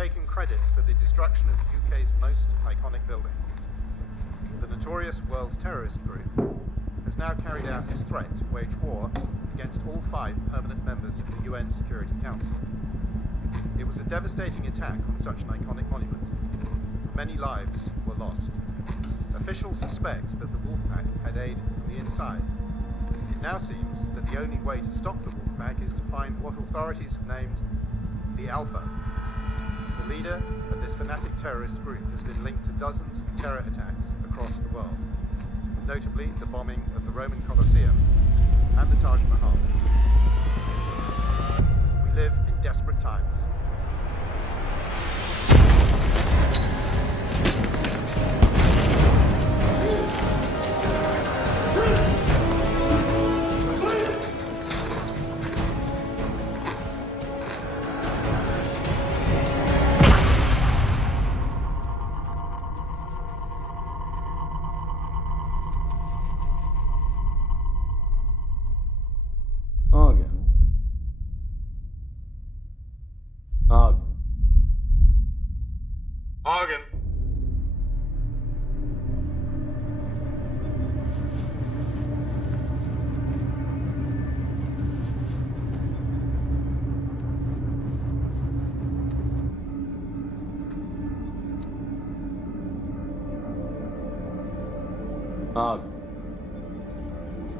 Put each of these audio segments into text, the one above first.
taken credit for the destruction of the UK's most iconic building. The notorious World Terrorist Group has now carried out its threat to wage war against all 5 permanent members of the UN Security Council. It was a devastating attack on such an iconic monument. Many lives were lost. Officials suspect that the Wolfpack had aid from the inside. It now seems that the only way to stop the Wolfpack is to find what authorities have named the Alpha. The leader of this fanatic terrorist group has been linked to dozens of terror attacks across the world, notably the bombing of the Roman Colosseum and the Taj Mahal. We live in desperate times. Argon.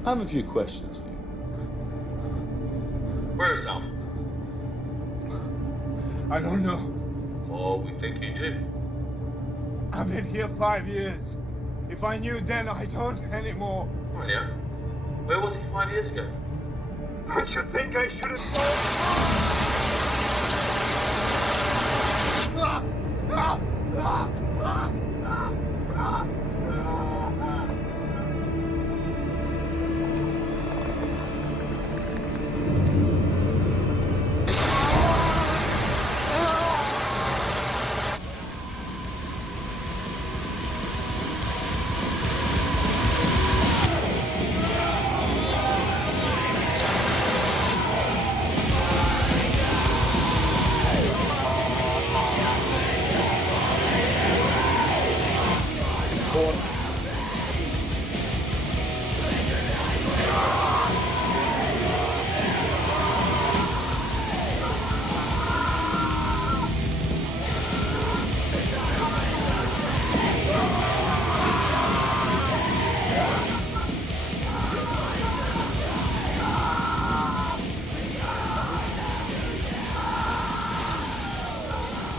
I have a few questions for you. Where is Alpha? I don't know. Oh, we think you do. I've been here 5 years. If I knew then, I don't anymore. Oh, yeah? Where was he 5 years ago? I should think I should have known.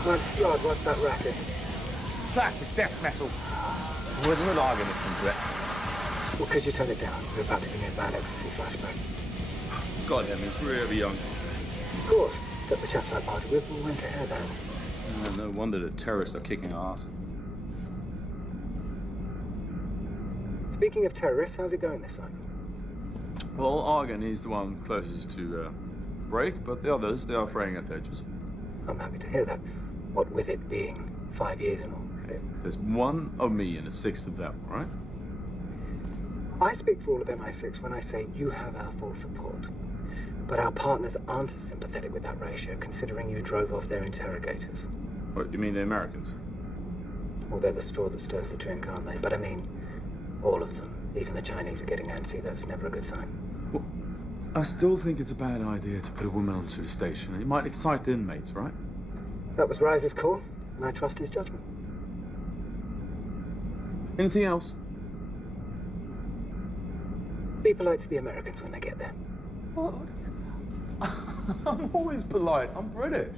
My God, what's that racket? Classic death metal. Wouldn't would Argon listen to it? Well, could you turn it down? You're about to give me a bad ecstasy flashback. God heavens, we're ever young. Of course. Except the chaps I party with all went to hairbands. No wonder the terrorists are kicking our ass. Speaking of terrorists, how's it going this cycle? Well, Argon is the one closest to break, but the others, they are fraying at the edges. I'm happy to hear that. What with it being 5 years and all. There's 1 of me and a 6 of them, right? I speak for all of MI6 when I say you have our full support. But our partners aren't as sympathetic with that ratio, considering you drove off their interrogators. What, you mean the Americans? Well, they're the straw that stirs the drink, aren't they? But I mean, all of them. Even the Chinese are getting antsy. That's never a good sign. Well, I still think it's a bad idea to put a woman onto the station. It might excite the inmates, right? That was Rise's call, and I trust his judgment. Anything else? Be polite to the Americans when they get there. Well, I'm always polite. I'm British.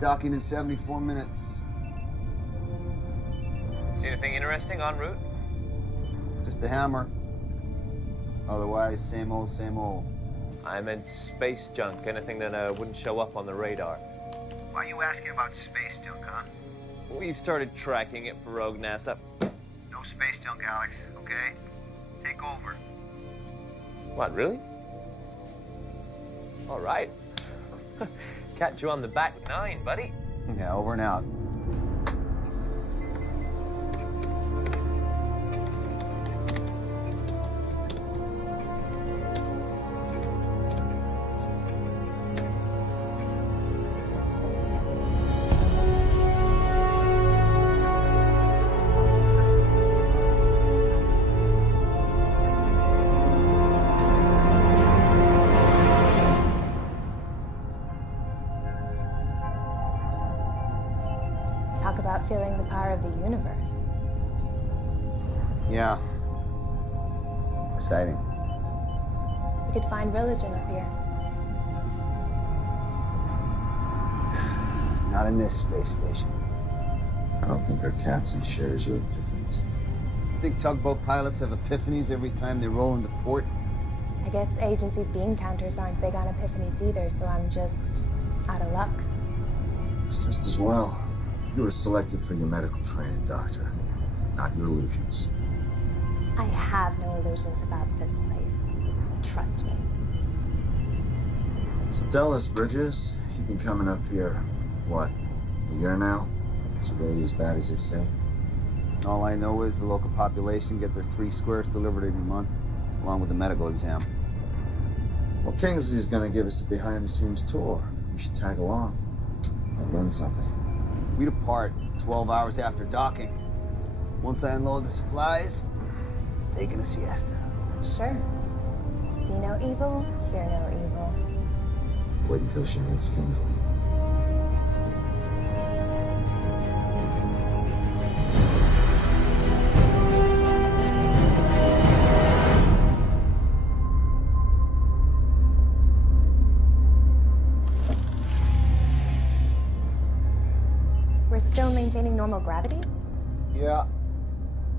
Docking in 74 minutes. See anything interesting en route? Just the hammer. Otherwise, same old, same old. I meant space junk, anything that wouldn't show up on the radar. Why are you asking about space junk, huh? We've started tracking it for rogue NASA. No space junk, Alex, okay? Take over. What, really? All right. Catch you on the back nine, buddy. Yeah, over and out. Talk about feeling the power of the universe. Yeah. Exciting. You could find religion up here. Not in this space station. I don't think our captain shares your epiphanies. You think tugboat pilots have epiphanies every time they roll into port? I guess agency bean counters aren't big on epiphanies either, so I'm just out of luck. Just as well. You were selected for your medical training, Doctor, not your illusions. I have no illusions about this place. Trust me. So tell us, Bridges, you've been coming up here, what, a year now? Is it really as bad as they say? All I know is the local population get their 3 squares delivered every month, along with the medical exam. Well, Kingsley's gonna give us a behind-the-scenes tour. You should tag along. I've learned something. We depart 12 hours after docking. Once I unload the supplies, taking a siesta. Sure. See no evil, hear no evil. Wait until she meets Kingsley. We're still maintaining normal gravity? Yeah.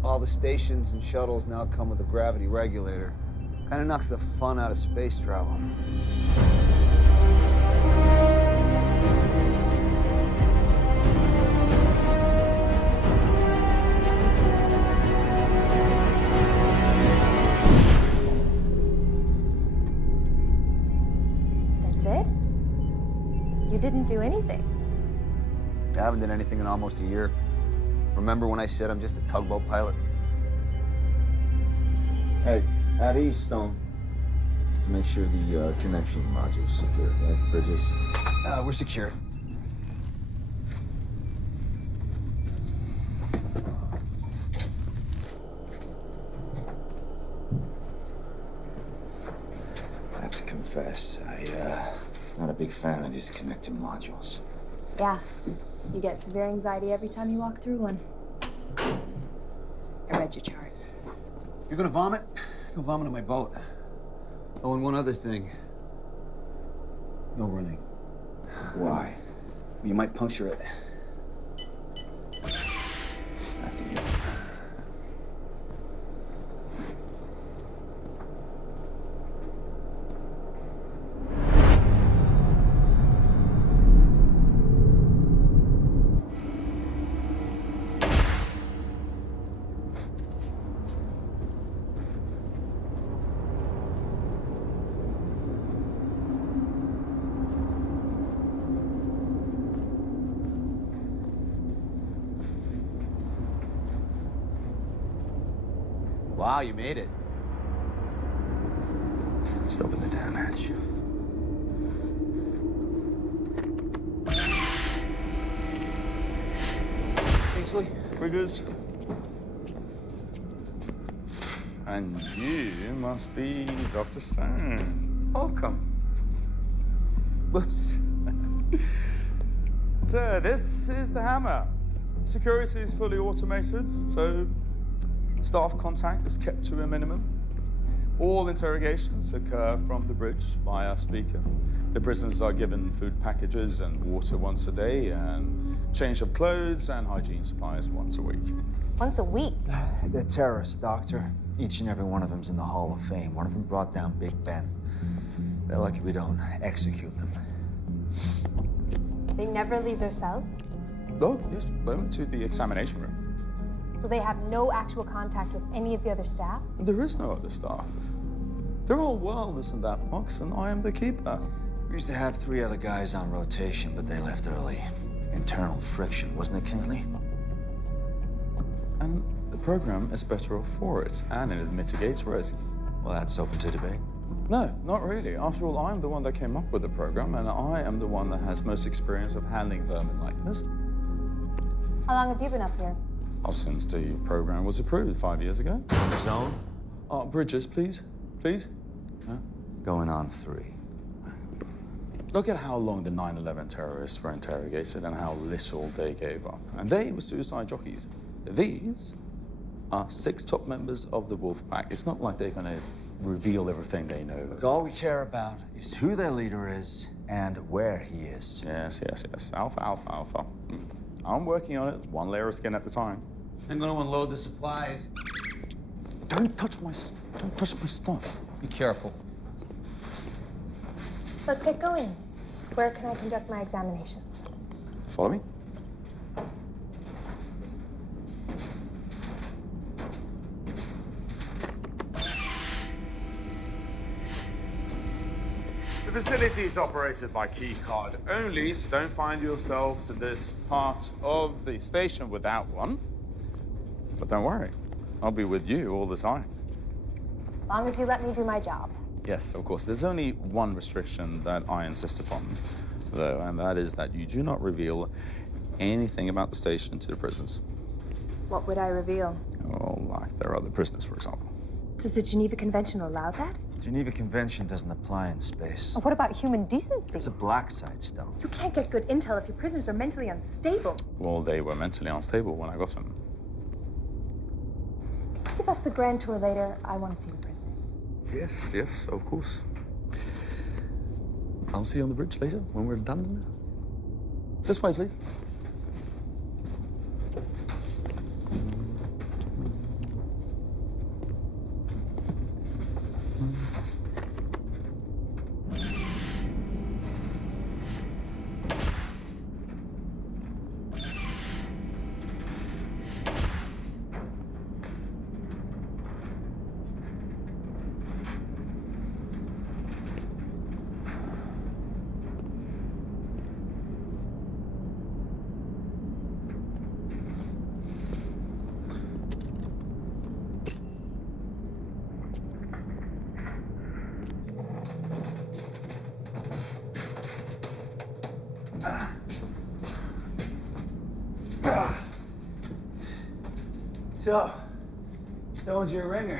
All the stations and shuttles now come with a gravity regulator. Kinda knocks the fun out of space travel. That's it? You didn't do anything? I haven't done anything in almost a year. Remember when I said I'm just a tugboat pilot? Hey, at Eaststone, to make sure the connection module's secure, right, Bridges? We're secure. I have to confess, not a big fan of these connecting modules. Yeah. You get severe anxiety every time you walk through one. I read your chart. You're gonna vomit? Go vomit on my boat. Oh, and one other thing. No running. Why? You might puncture it. After you. Wow, you made it. Just open the damn hatch. Kingsley, Bridges. And you must be Dr. Stone. Welcome. Whoops. So, this is the Hammer. Security is fully automated, so staff contact is kept to a minimum. All interrogations occur from the bridge via speaker. The prisoners are given food packages and water once a day, and change of clothes and hygiene supplies once a week. Once a week? They're terrorists, Doctor. Each and every one of them's in the Hall of Fame. One of them brought down Big Ben. They're lucky we don't execute them. They never leave their cells? Oh, yes, only to the examination room. So they have no actual contact with any of the other staff? There is no other staff. They're all welders in that box, and I am the keeper. We used to have 3 other guys on rotation, but they left early. Internal friction, wasn't it, Kingsley? And the program is better off for it, and it mitigates risk. Well, that's open to debate. No, not really. After all, I'm the one that came up with the program, and I am the one that has most experience of handling vermin like this. How long have you been up here? Oh, since the program was approved 5 years ago. On the zone? Bridges, please. Please? Huh? Going on 3. Look at how long the 9/11 terrorists were interrogated and how little they gave up. And they were suicide jockeys. These are 6 top members of the Wolf Pack. It's not like they're going to reveal everything they know. Look, all we care about is who their leader is and where he is. Yes. Alpha. I'm working on it, 1 layer of skin at a time. I'm gonna unload the supplies. Don't touch my stuff. Be careful. Let's get going. Where can I conduct my examination? Follow me. The facility is operated by key card only, so don't find yourselves in this part of the station without one. But don't worry, I'll be with you all the time. As long as you let me do my job. Yes, of course. There's only one restriction that I insist upon, though, and that is that you do not reveal anything about the station to the prisoners. What would I reveal? Oh, like there are other prisoners, for example. Does the Geneva Convention allow that? Geneva Convention doesn't apply in space. What about human decency? It's a black site, Stone. You can't get good intel if your prisoners are mentally unstable. Well, they were mentally unstable when I got them. Give us the grand tour later. I want to see the prisoners. Yes, of course. I'll see you on the bridge later when we're done. This way, please. So, Stone's your ringer.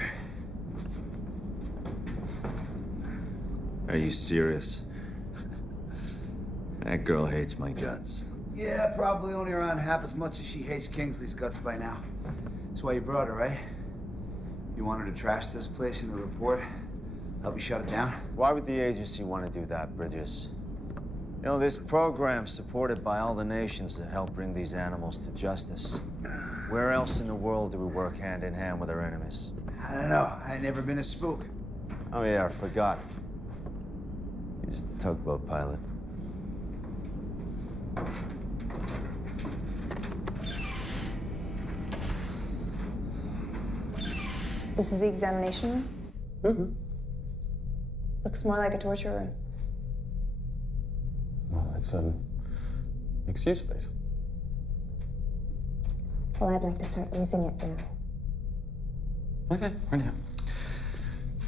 Are you serious? That girl hates my guts. Yeah, probably only around half as much as she hates Kingsley's guts by now. That's why you brought her, right? You want her to trash this place in a report? Help you shut it down? Why would the agency want to do that, Bridges? You know, this program's supported by all the nations that help bring these animals to justice. Where else in the world do we work hand in hand with our enemies? I don't know. I ain't never been a spook. Oh, yeah, I forgot. You're just a tugboat pilot. This is the examination room? Mm-hmm. Looks more like a torture room. Well, it's mixed-use space. Well, I'd like to start using it now. Okay, right here.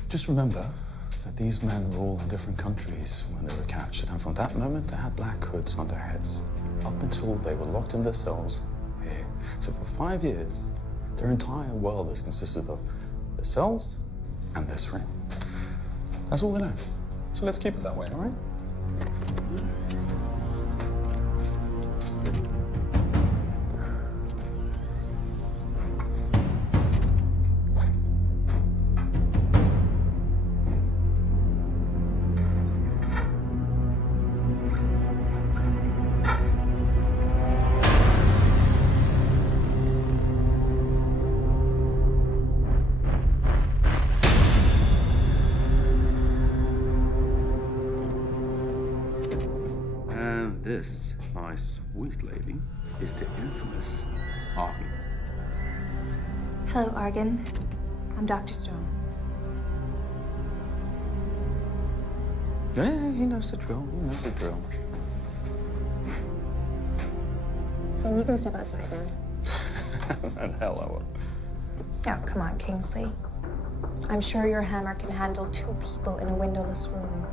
Just remember that these men were all in different countries when they were captured, and from that moment they had black hoods on their heads, up until they were locked in their cells here. So for 5 years, their entire world has consisted of their cells and this ring. That's all they know. So let's keep it that way, all right? this, my sweet lady, is the infamous Arden. Hello, Argan. I'm Dr. Stone. Yeah, he knows the drill. He knows the drill. And you can step outside now. And hell I will. Oh, come on, Kingsley. I'm sure your hammer can handle 2 people in a windowless room.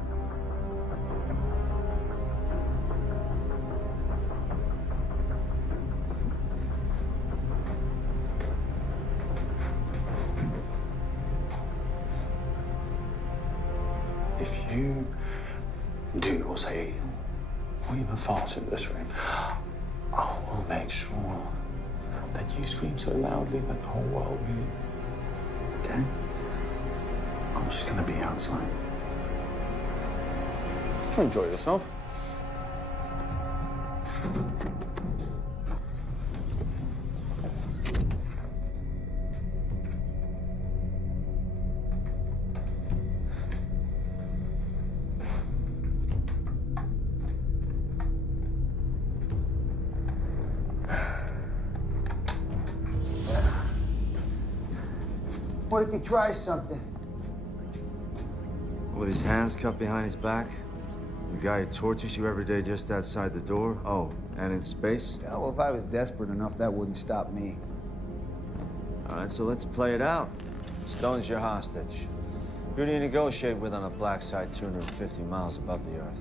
If you do or say or even fart in this room, I will make sure that you scream so loudly that the whole world will hear. Okay? I'm just gonna be outside. Enjoy yourself. What if you try something? With his hands cuffed behind his back? The guy who tortures you every day just outside the door? Oh, and in space? Yeah, well, if I was desperate enough, that wouldn't stop me. All right, so let's play it out. Stone's your hostage. Who do you negotiate with on a black site 250 miles above the Earth?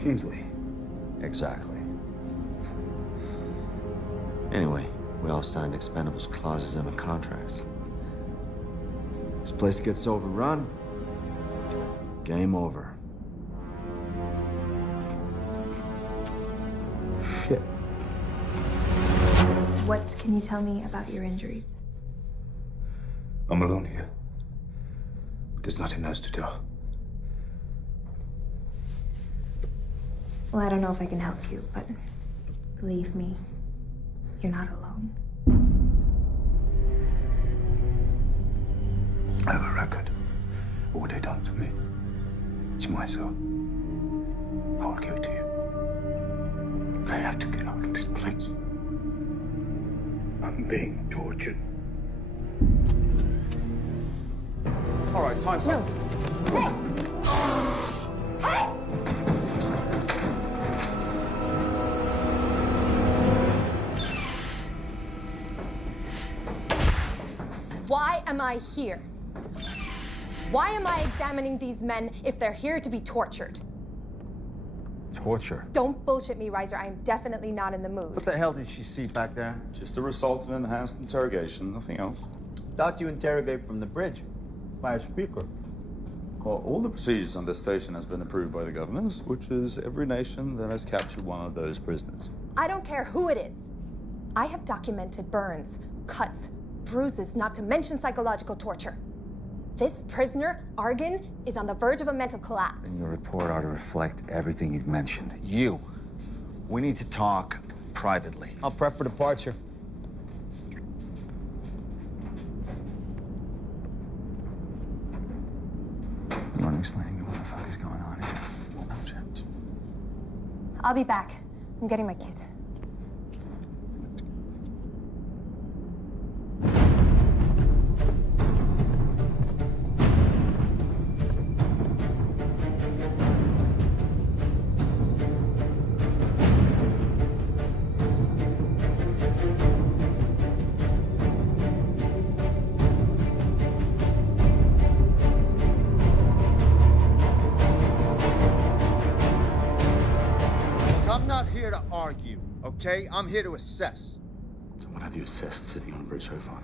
Kingsley. Exactly. Anyway, we all signed expendables clauses in the contracts. This place gets overrun, game over. Shit. What can you tell me about your injuries? I'm alone here. There's nothing else to do. Well, I don't know if I can help you, but believe me, you're not alone. I have a record of what they done to me. It's my soul. I'll give it to you. I have to get out of this place. I'm being tortured. All right, time's up. Why am I here? Why am I examining these men if they're here to be tortured? Torture? Don't bullshit me, Reiser. I am definitely not in the mood. What the hell did she see back there? Just a result of enhanced interrogation, nothing else. Thought you interrogate from the bridge by a speaker. Well, all the procedures on this station has been approved by the governors, which is every nation that has captured one of those prisoners. I don't care who it is. I have documented burns, cuts, bruises, not to mention psychological torture. This prisoner, Argan, is on the verge of a mental collapse. And your report ought to reflect everything you've mentioned. You. We need to talk privately. I'll prep for departure. You want to explain to me what the fuck is going on here? No, James. I'll be back. I'm getting my kid. I'm not here to argue, okay? I'm here to assess. So what have you assessed sitting on a bridge so far?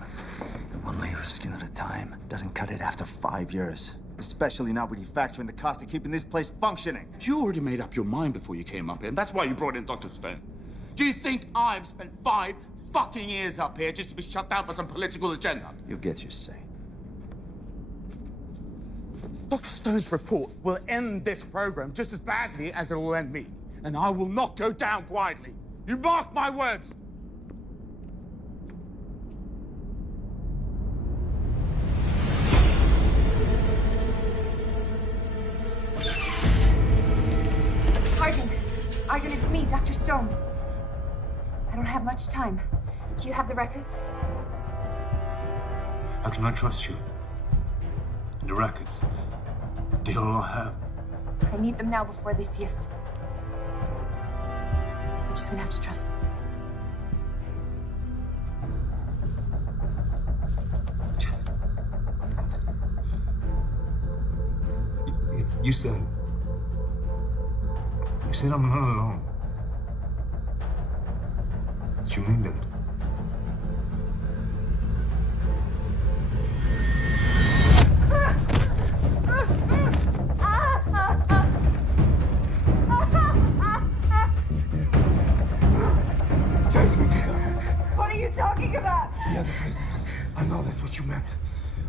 One layer of skin at a time doesn't cut it after 5 years. Especially not when you factor in the cost of keeping this place functioning. You already made up your mind before you came up here, and that's why you brought in Dr. Stone. Do you think I've spent 5 fucking years up here just to be shut down for some political agenda? You'll get your say. Dr. Stone's report will end this program just as badly as it will end me. And I will not go down quietly. You mark my words! Stone, I don't have much time. Do you have the records? How can I trust you? And the records, they all I have. I need them now before they see us. You're just gonna have to trust me. Trust me. You said I'm not alone. Did you mean that? What are you talking about? The other prisoners. I know that's what you meant.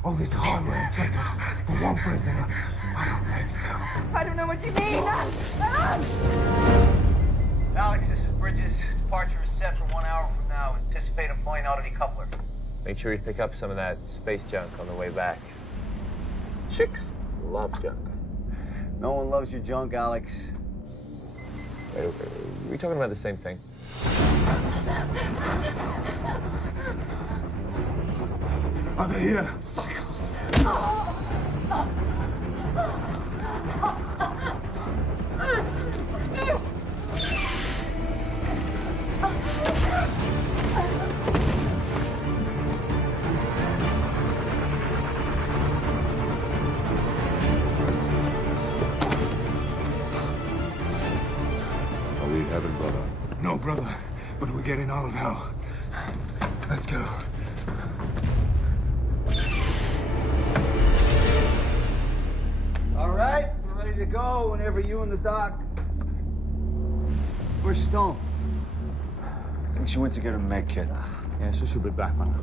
All this hardware and trinkets for one prisoner. I don't think so. I don't know what you mean. Alex, this is Bridges. Departure is set for 1 hour from now. Anticipate employing Oddity Coupler. Make sure you pick up some of that space junk on the way back. Chicks love junk. No one loves your junk, Alex. Wait, are we talking about the same thing? Over here. Fuck off. Are we in heaven, brother? No, brother. But we're getting out of hell. Let's go. All right, we're ready to go whenever you and the doc. Where's Stone? I think she went to get a med kit. Yeah, so she'll be back, man.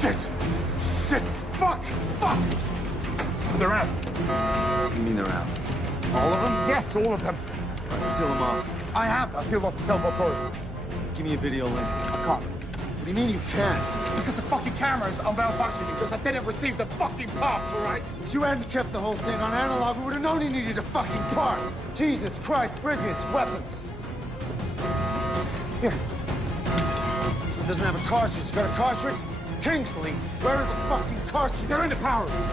Shit! Shit! Fuck! Fuck! They're out. What do you mean they're out? All of them? Yes, all of them. Let's seal them off. I have. I sealed off the cell phone. Give me a video link. I can't. What do you mean you can't? Because the fucking cameras are malfunctioning because I didn't receive the fucking parts, all right? If you hadn't kept the whole thing on analog, we would have known he needed a fucking part. Jesus Christ, Bridges, weapons. Here. This one doesn't have a cartridge. Got a cartridge? Kingsley, where are the fucking cartridges? They're in the power room.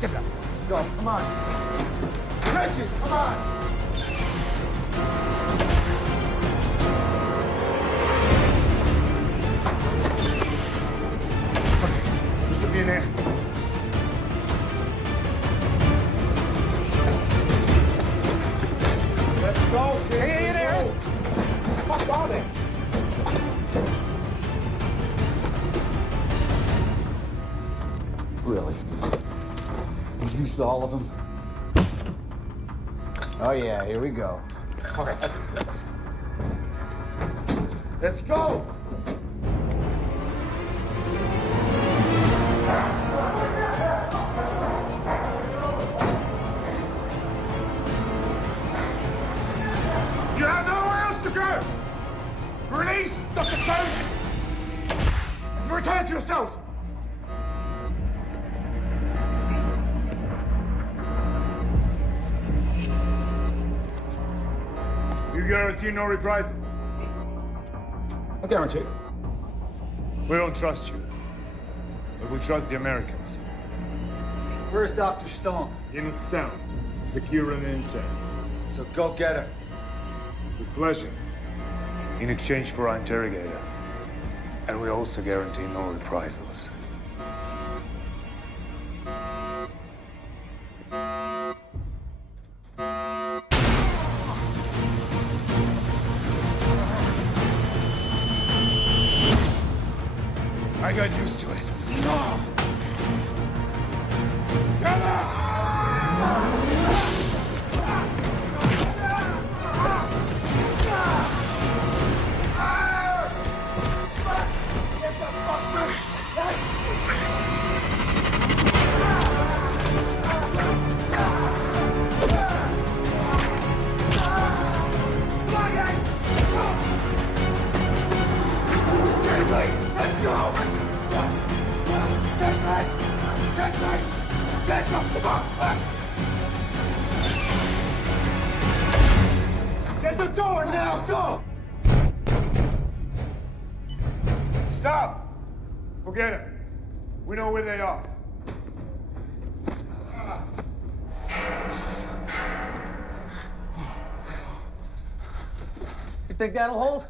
Give it up. Let's go. Come on. Bridges, come on. You should be in there. Let's go, kid. Hey, there. What are they? Really? You used all of them? Oh yeah, here we go. Okay. Let's go! You have nowhere else to go! Release Dr. Stone and return to yourselves! You guarantee no reprisals? I guarantee. We don't trust you, but we trust the Americans. Where's Dr. Stone? In sound, secure and intact. So go get her. With pleasure. In exchange for our interrogator. And we also guarantee no reprisals. I got used to it. Get out! Let's go! Get off the box! the door now! Go! Stop! Forget it. We know where they are. You think that'll hold?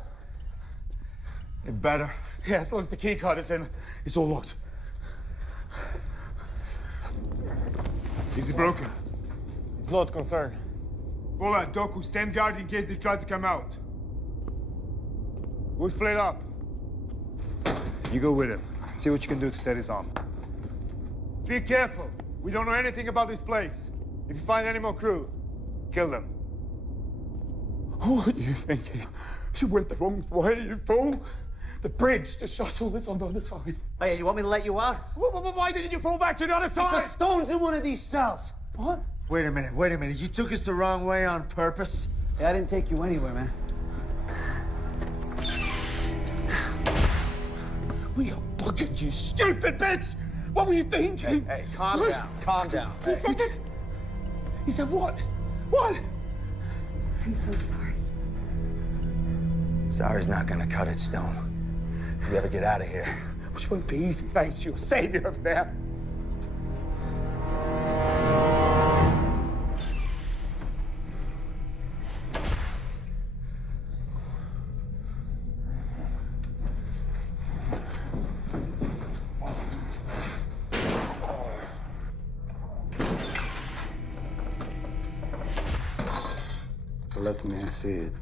It better. Yeah, as long as the key card is in, it's all locked. Is it broken? It's not concerned. Bola, Doku, stand guard in case they try to come out. We'll split up. You go with him. See what you can do to set his arm. Be careful. We don't know anything about this place. If you find any more crew, kill them. What are you thinking? You went the wrong way, you fool. The bridge, the shuttle is on the other side. Hey, you want me to let you out? Why didn't you fall back to the other side? Because Stone's in one of these cells. What? Wait a minute. You took us the wrong way on purpose? Yeah, I didn't take you anywhere, man. We are bugging, you stupid bitch! What were you thinking? Hey, calm down. Calm down. He said that. He said what? What? I'm so sorry. Sorry's not gonna cut it, Stone. If we ever get out of here. Which won't be easy, thanks to your savior over there. Let me see it.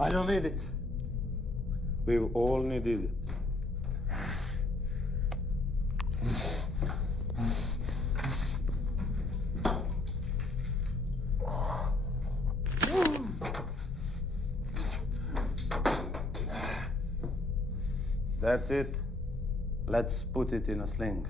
I don't need it. We've all needed it. That's it. Let's put it in a sling.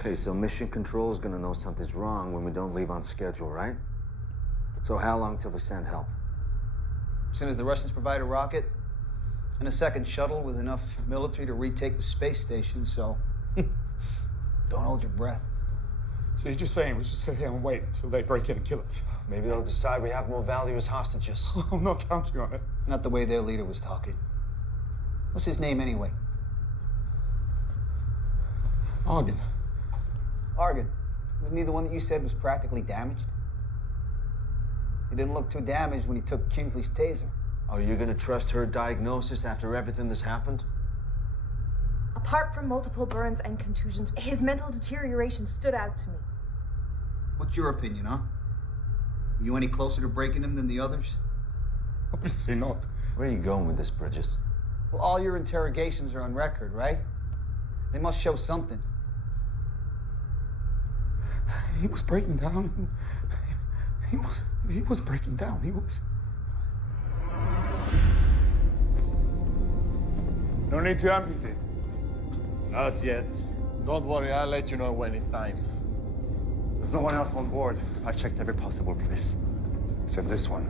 Okay, so Mission Control is gonna know something's wrong when we don't leave on schedule, right? So how long till they send help? As soon as the Russians provide a rocket and a second shuttle with enough military to retake the space station, so don't hold your breath. So you're just saying we should sit here and wait until they break in and kill us? Maybe they'll decide we have more value as hostages. I'm not counting on it. Not the way their leader was talking. What's his name anyway? Argen. Argen. Wasn't he the one that you said was practically damaged? He didn't look too damaged when he took Kingsley's taser. Are you gonna trust her diagnosis after everything that's happened? Apart from multiple burns and contusions, his mental deterioration stood out to me. What's your opinion, huh? Were you any closer to breaking him than the others? Obviously not. Where are you going with this, Bridges? Well, all your interrogations are on record, right? They must show something. He was breaking down. He was breaking down. He was. No need to amputate. Not yet. Don't worry, I'll let you know when it's time. There's no one else on board. I checked every possible place, except this one.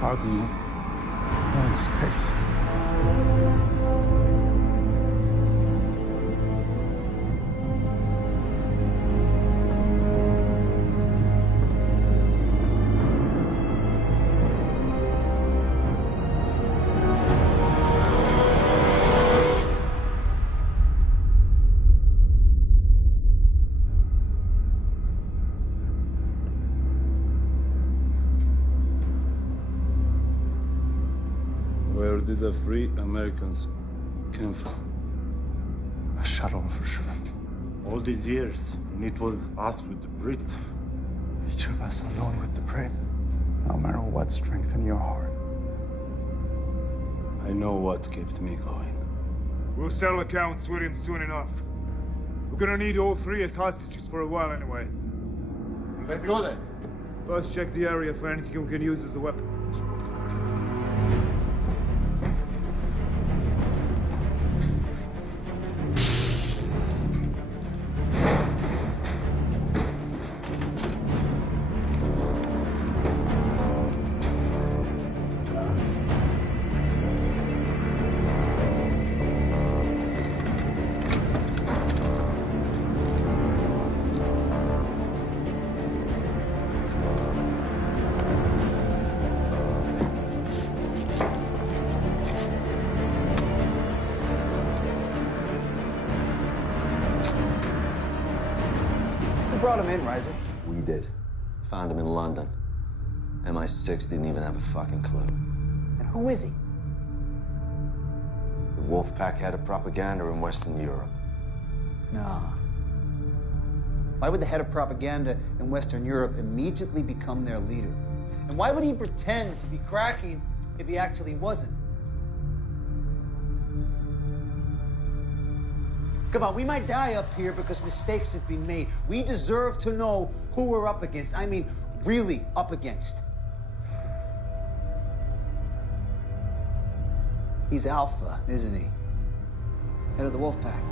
How can you know in space? Where did the free Americans come from? A shuttle, for sure. All these years, and it was us with the Brit. Each of us alone with the Brit. No matter what strengthened your heart. I know what kept me going. We'll settle accounts with him soon enough. We're gonna need all three as hostages for a while anyway. Let's go then. First, check the area for anything we can use as a weapon. Who brought him in, Reiser? We did. Found him in London. MI6 didn't even have a fucking clue. And who is he? The Wolfpack head of propaganda in Western Europe. Nah. Why would the head of propaganda in Western Europe immediately become their leader? And why would he pretend to be cracking if he actually wasn't? Come on, we might die up here because mistakes have been made. We deserve to know who we're up against. I mean, really up against. He's Alpha, isn't he? Head of the Wolfpack.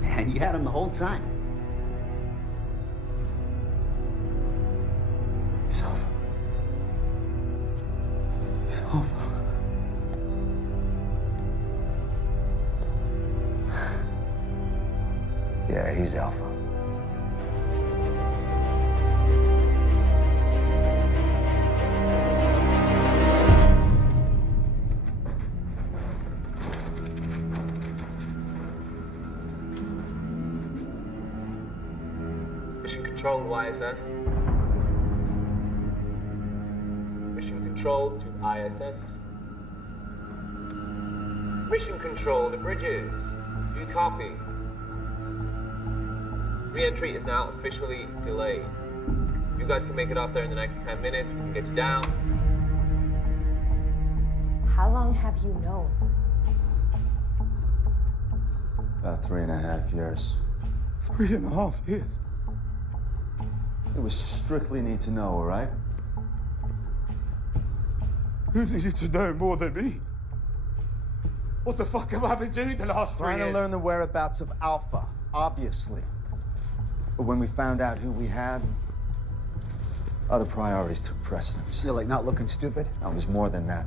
Man, you had him the whole time. He's Alpha. He's Alpha. Yeah, he's Alpha. Mission Control to ISS. Mission Control to ISS. Mission Control to Bridges. Do you copy? Re-entry is now officially delayed. You guys can make it off there in the next 10 minutes. We can get you down. How long have you known? About 3.5 years. 3.5 years? It was strictly need to know, all right? Who needed to know more than me? What the fuck have I been doing the last 3 Trying years? to learn the whereabouts of Alpha, obviously. But when we found out who we had, other priorities took precedence. You're like not looking stupid? That was more than that.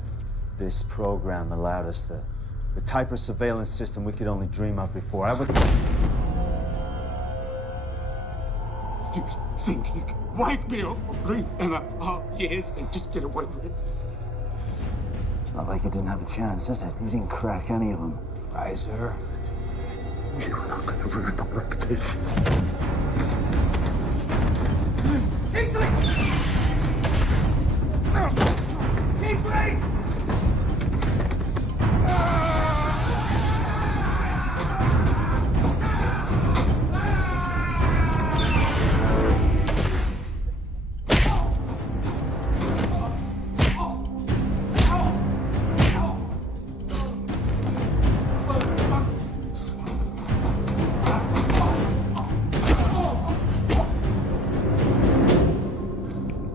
This program allowed us the type of surveillance system we could only dream of before. I was... You think you can wipe me up for 3.5 years and just get away with it? It's not like you didn't have a chance, is it? You didn't crack any of them. Reiser. You're not going to ruin my reputation. Kingsley! Kingsley!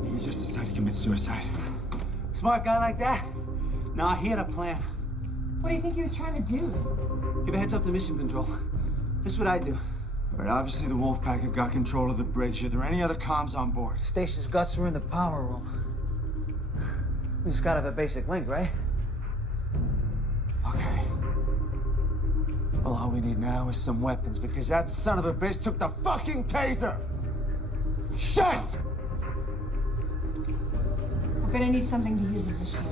He just decided to commit suicide. Smart guy like that? Nah, he had a plan. What do you think he was trying to do? Give a heads up to Mission Control. This is what I do. All right, obviously the Wolfpack have got control of the bridge. Are there any other comms on board? Station's guts are in the power room. We just gotta have a basic link, right? Okay. Well, all we need now is some weapons, because that son of a bitch took the fucking taser! Shit! We're gonna need something to use as a shield.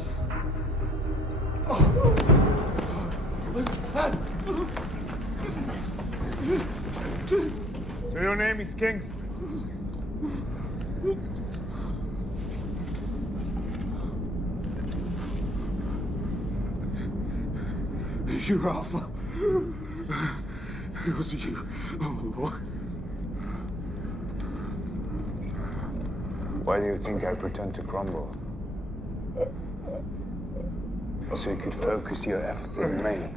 So your name is Kingston? You're Alpha. It was you. Oh, Lord. Why do you think I pretend to crumble? So you could focus your efforts on me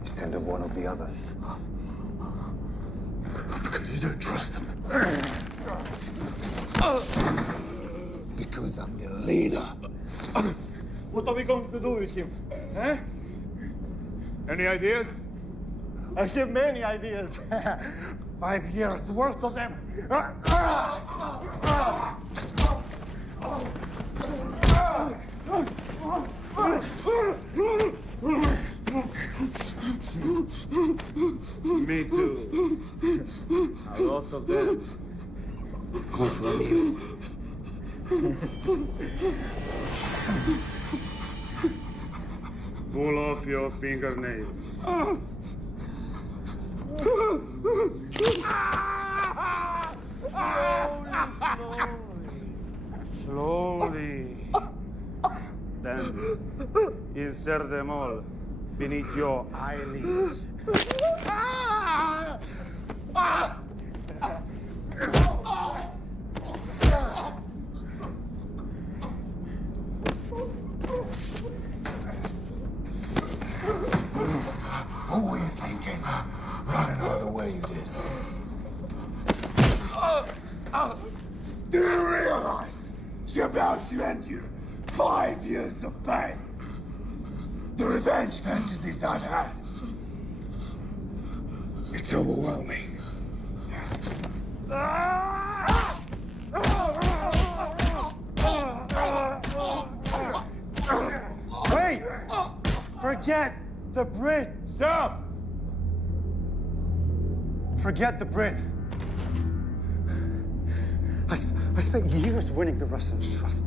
instead of one of the others. Because you don't trust them. Because I'm the leader. What are we going to do with him? Eh? Any ideas? I have many ideas. 5 years worth of them. Me too. A lot of them come from you. Pull off your fingernails. Slowly. Then insert them all beneath your eyelids. What were you thinking? Running all the way you did. Do you realize you're about to end your 5 years of pain? The revenge fantasies I've had. It's overwhelming. Wait! Forget the Brit! Stop! Forget the Brit. I spent years winning the Russians' trust.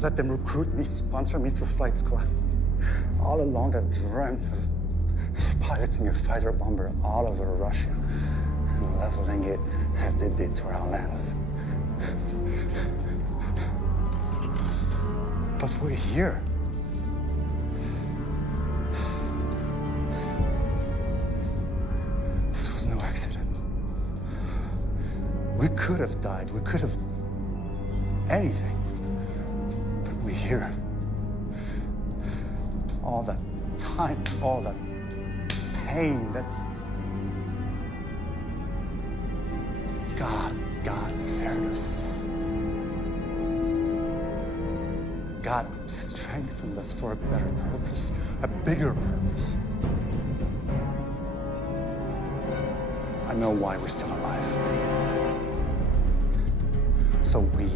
Let them recruit me, sponsor me through flight school. All along, I've dreamt of piloting a fighter bomber all over Russia and leveling it as they did to our lands. But we're here. This was no accident. We could have died. We could have anything. But we're here. All that time, all that pain, that's... God spared us. God strengthened us for a better purpose, a bigger purpose. I know why we're still alive. So we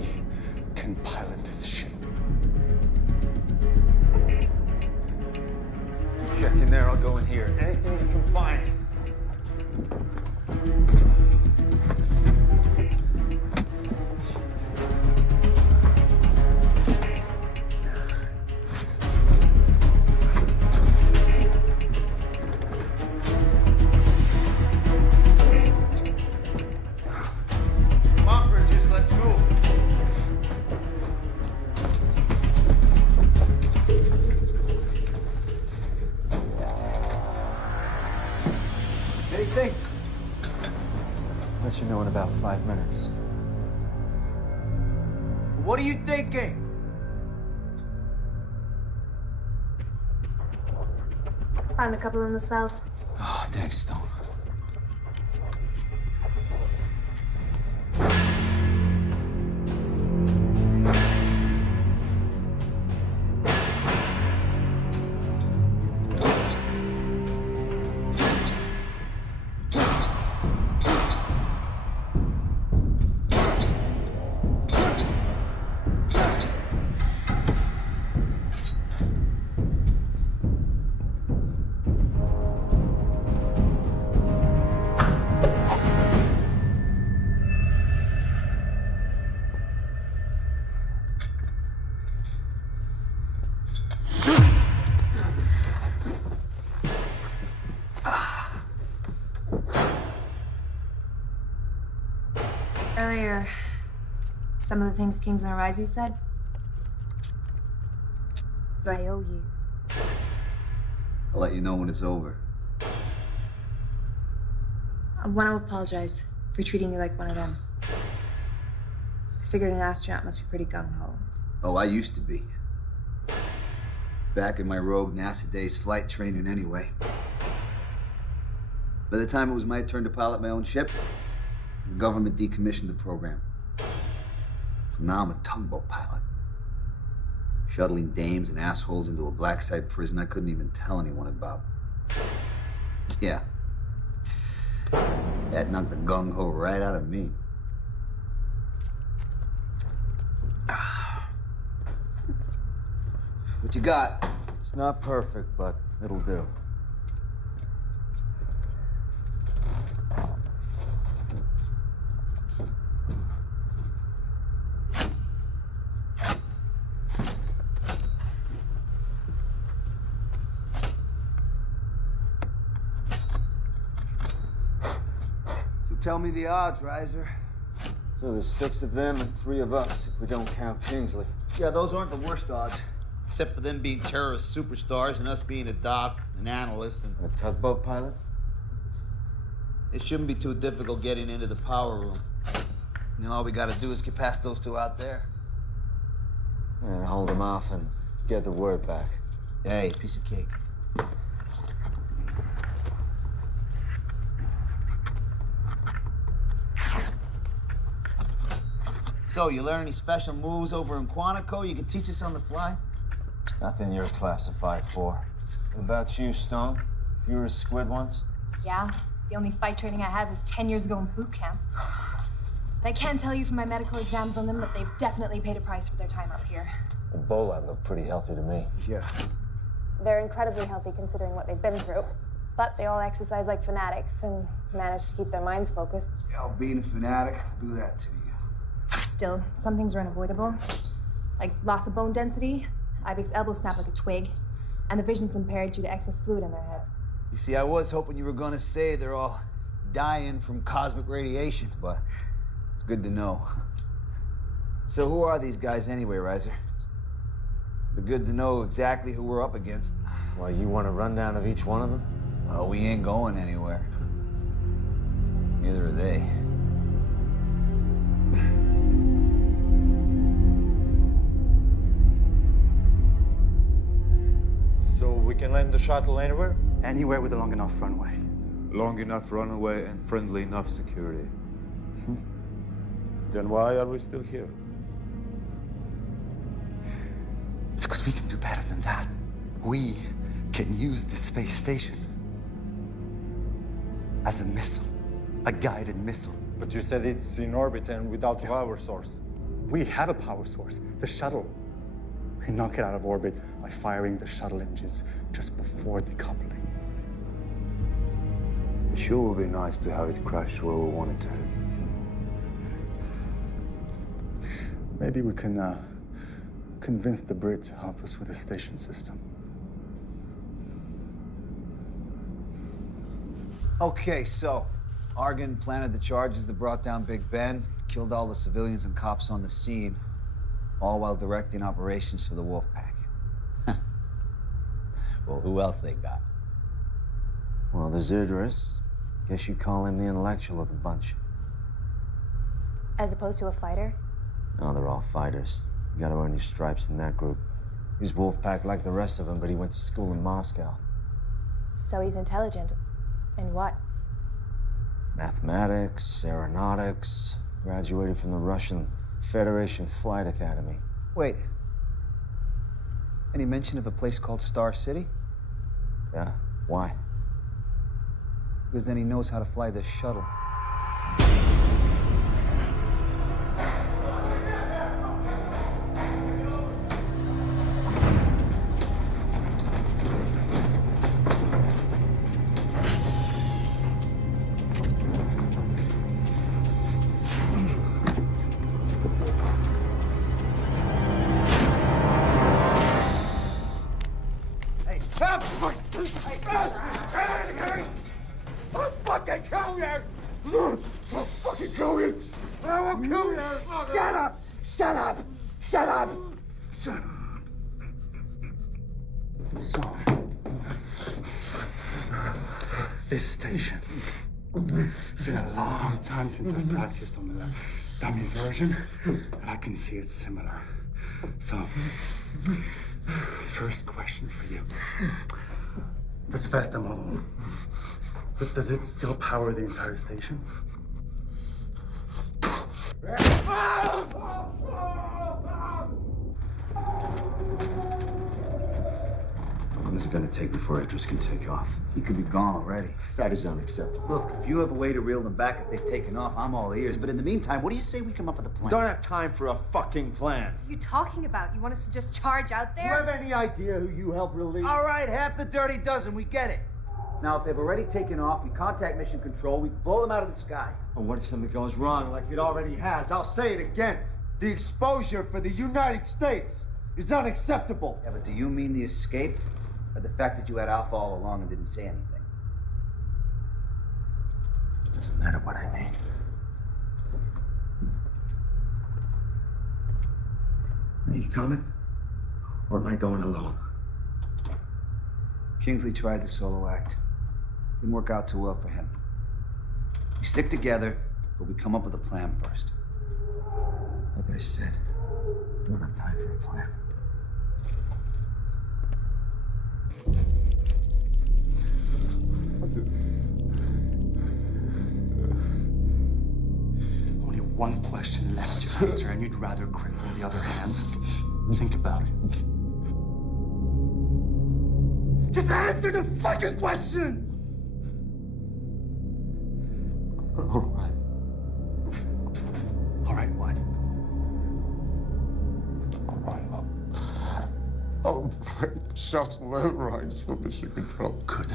can pilot this ship. Check in there, I'll go in here. Anything you can find. Come on, Bridges, let's move. Anything? Let you know in about 5 minutes. What are you thinking? Found a couple in the cells. Oh, thanks, Stone. Earlier, some of the things Kingsley and Risey said, do I owe you? I'll let you know when it's over. I want to apologize for treating you like one of them. I figured an astronaut must be pretty gung-ho. Oh, I used to be. Back in my rogue NASA days flight training anyway. By the time it was my turn to pilot my own ship, the government decommissioned the program. So now I'm a tugboat pilot. Shuttling dames and assholes into a black-site prison I couldn't even tell anyone about. Yeah. That knocked the gung-ho right out of me. What you got? It's not perfect, but it'll do. So tell me the odds, Reiser. So there's 6 of them and 3 of us, if we don't count Kingsley. Yeah, those aren't the worst odds. Except for them being terrorist superstars and us being a doc, an analyst, and a tugboat pilot. It shouldn't be too difficult getting into the power room. And all we gotta do is get past those 2 out there. And hold them off and get the word back. Hey, piece of cake. So, you learn any special moves over in Quantico you can teach us on the fly? Nothing you're classified for. What about you, Stone? You were a squid once? Yeah, the only fight training I had was 10 years ago in boot camp. But I can tell you from my medical exams on them that they've definitely paid a price for their time up here. Ebola looked pretty healthy to me. Yeah. They're incredibly healthy considering what they've been through. But they all exercise like fanatics and manage to keep their minds focused. Yeah, being a fanatic will do that to you. Still, some things are unavoidable. Like loss of bone density, Ibex elbow snap like a twig, and the vision's impaired due to excess fluid in their heads. You see, I was hoping you were gonna say they're all dying from cosmic radiation, but it's good to know. So who are these guys anyway, Reiser? It'd be good to know exactly who we're up against. Well, you want a rundown of each one of them? Well, we ain't going anywhere. Neither are they. So we can land the shuttle anywhere? Anywhere with a long enough runway. Long enough runway and friendly enough security. Then why are we still here? Because we can do better than that. We can use the space station as a missile, a guided missile. But you said it's in orbit and without power source. We have a power source, the shuttle. We knock it out of orbit by firing the shuttle engines just before decoupling. It sure would be nice to have it crash where we want it to. Maybe we can convince the Brit to help us with the station system. Okay, so Argon planted the charges that brought down Big Ben, killed all the civilians and cops on the scene, all while directing operations for the Wolfpack. Well, who else they got? Well, there's Idris. Guess you'd call him the intellectual of the bunch. As opposed to a fighter? No, they're all fighters. You gotta earn your stripes in that group. He's Wolfpack like the rest of them, but he went to school in Moscow. So he's intelligent. In what? Mathematics, aeronautics, graduated from the Russian Federation Flight Academy. Wait. Any mention of a place called Star City? Yeah, why? Because then he knows how to fly this shuttle. I'll fucking kill you! I'll fucking kill you! I will kill you! Shut up! Shut up! Shut up! Shut up! So, this station. It's been a long time since I've practiced on the dummy version, but I can see it's similar. So, First question for you. This Vesta model, does it still power the entire station? How long is it gonna take before Idris can take off? He could be gone already. That is unacceptable. Look, if you have a way to reel them back if they've taken off, I'm all ears. But in the meantime, what do you say we come up with a plan? Don't have time for a fucking plan. What are you talking about? You want us to just charge out Do you there? have any idea who you helped release? All right, half the dirty dozen, we get it. Now, if they've already taken off, we contact Mission Control, we blow them out of the sky. And what if something goes wrong like it already has? I'll say it again. The exposure for the United States is unacceptable. Yeah, but do you mean the escape? Or the fact that you had Alpha all along and didn't say anything? Doesn't matter what I mean. Are you coming? Or am I going alone? Kingsley tried the solo act. Didn't work out too well for him. We stick together, but we come up with a plan first. Like I said, we don't have time for a plan. Only one question left to answer, and you'd rather cripple the other hand? Think about it. Just answer the fucking question! All right. All right, what? All right, I'll break shuttle overrides for Mission Control. Good.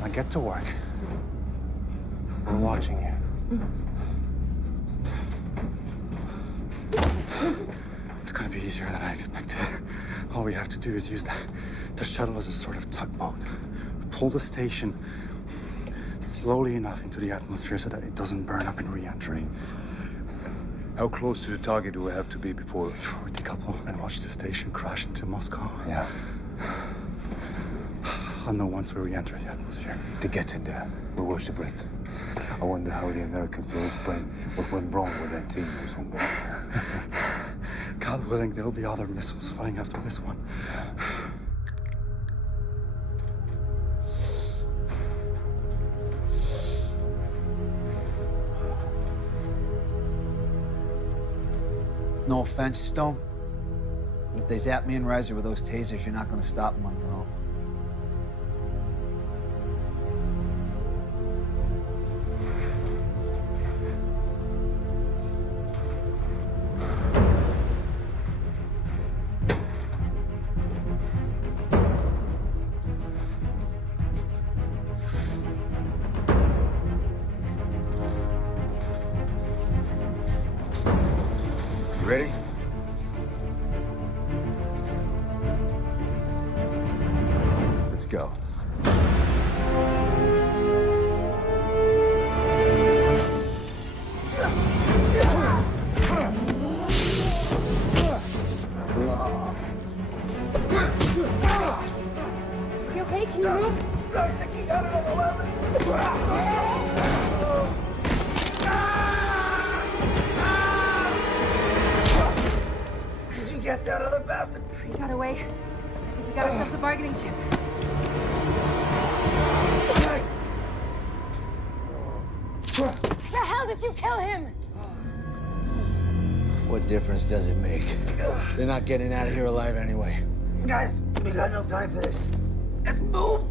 Now get to work. We're watching you. It's gonna be easier than I expected. All we have to do is use the shuttle as a sort of tugboat. Pull the station slowly enough into the atmosphere so that it doesn't burn up in re-entry. How close to the target do we have to be before we decouple and watch the station crash into Moscow? Yeah. I'll know once we re-enter the atmosphere. To get in there, we worship it. I wonder how the Americans will explain what went wrong with that team or something. God willing, there'll be other missiles flying after this one. No offense, Stone. But if they zap me and Reiser with those tasers, you're not going to stop them on your own. Ready? Let's go. You okay? Can you move? I think he got it on 11. Did you get that other bastard? He got away. I think we got ourselves a bargaining chip. The hell did you kill him? What difference does it make? They're not getting out of here alive anyway. Guys, we got no time for this. Let's move.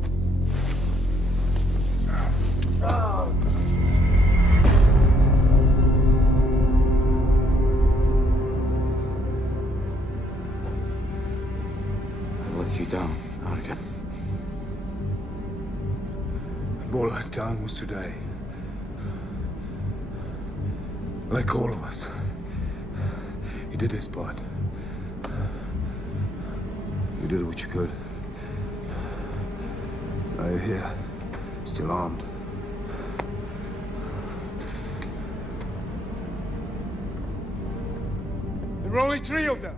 Oh. I let you down, Argan. All I've done was today. Like all of us. He did his part. You did what you could. Now you're here, still armed. There were only 3 of them.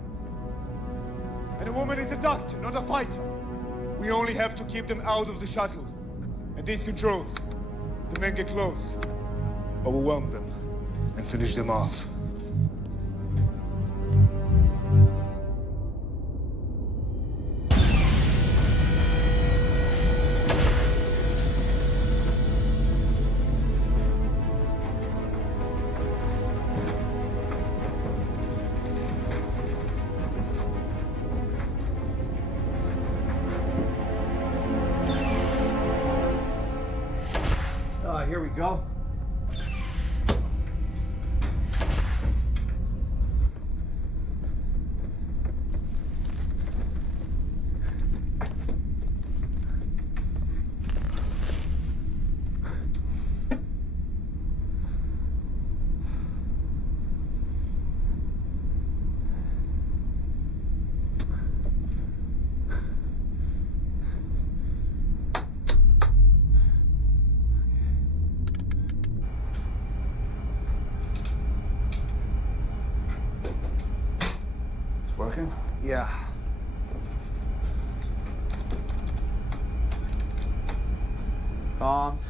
And the woman is a doctor, not a fighter. We only have to keep them out of the shuttle. And these controls, the men get close, overwhelm them, and finish them off. Here we go. Working? Yeah. Comms.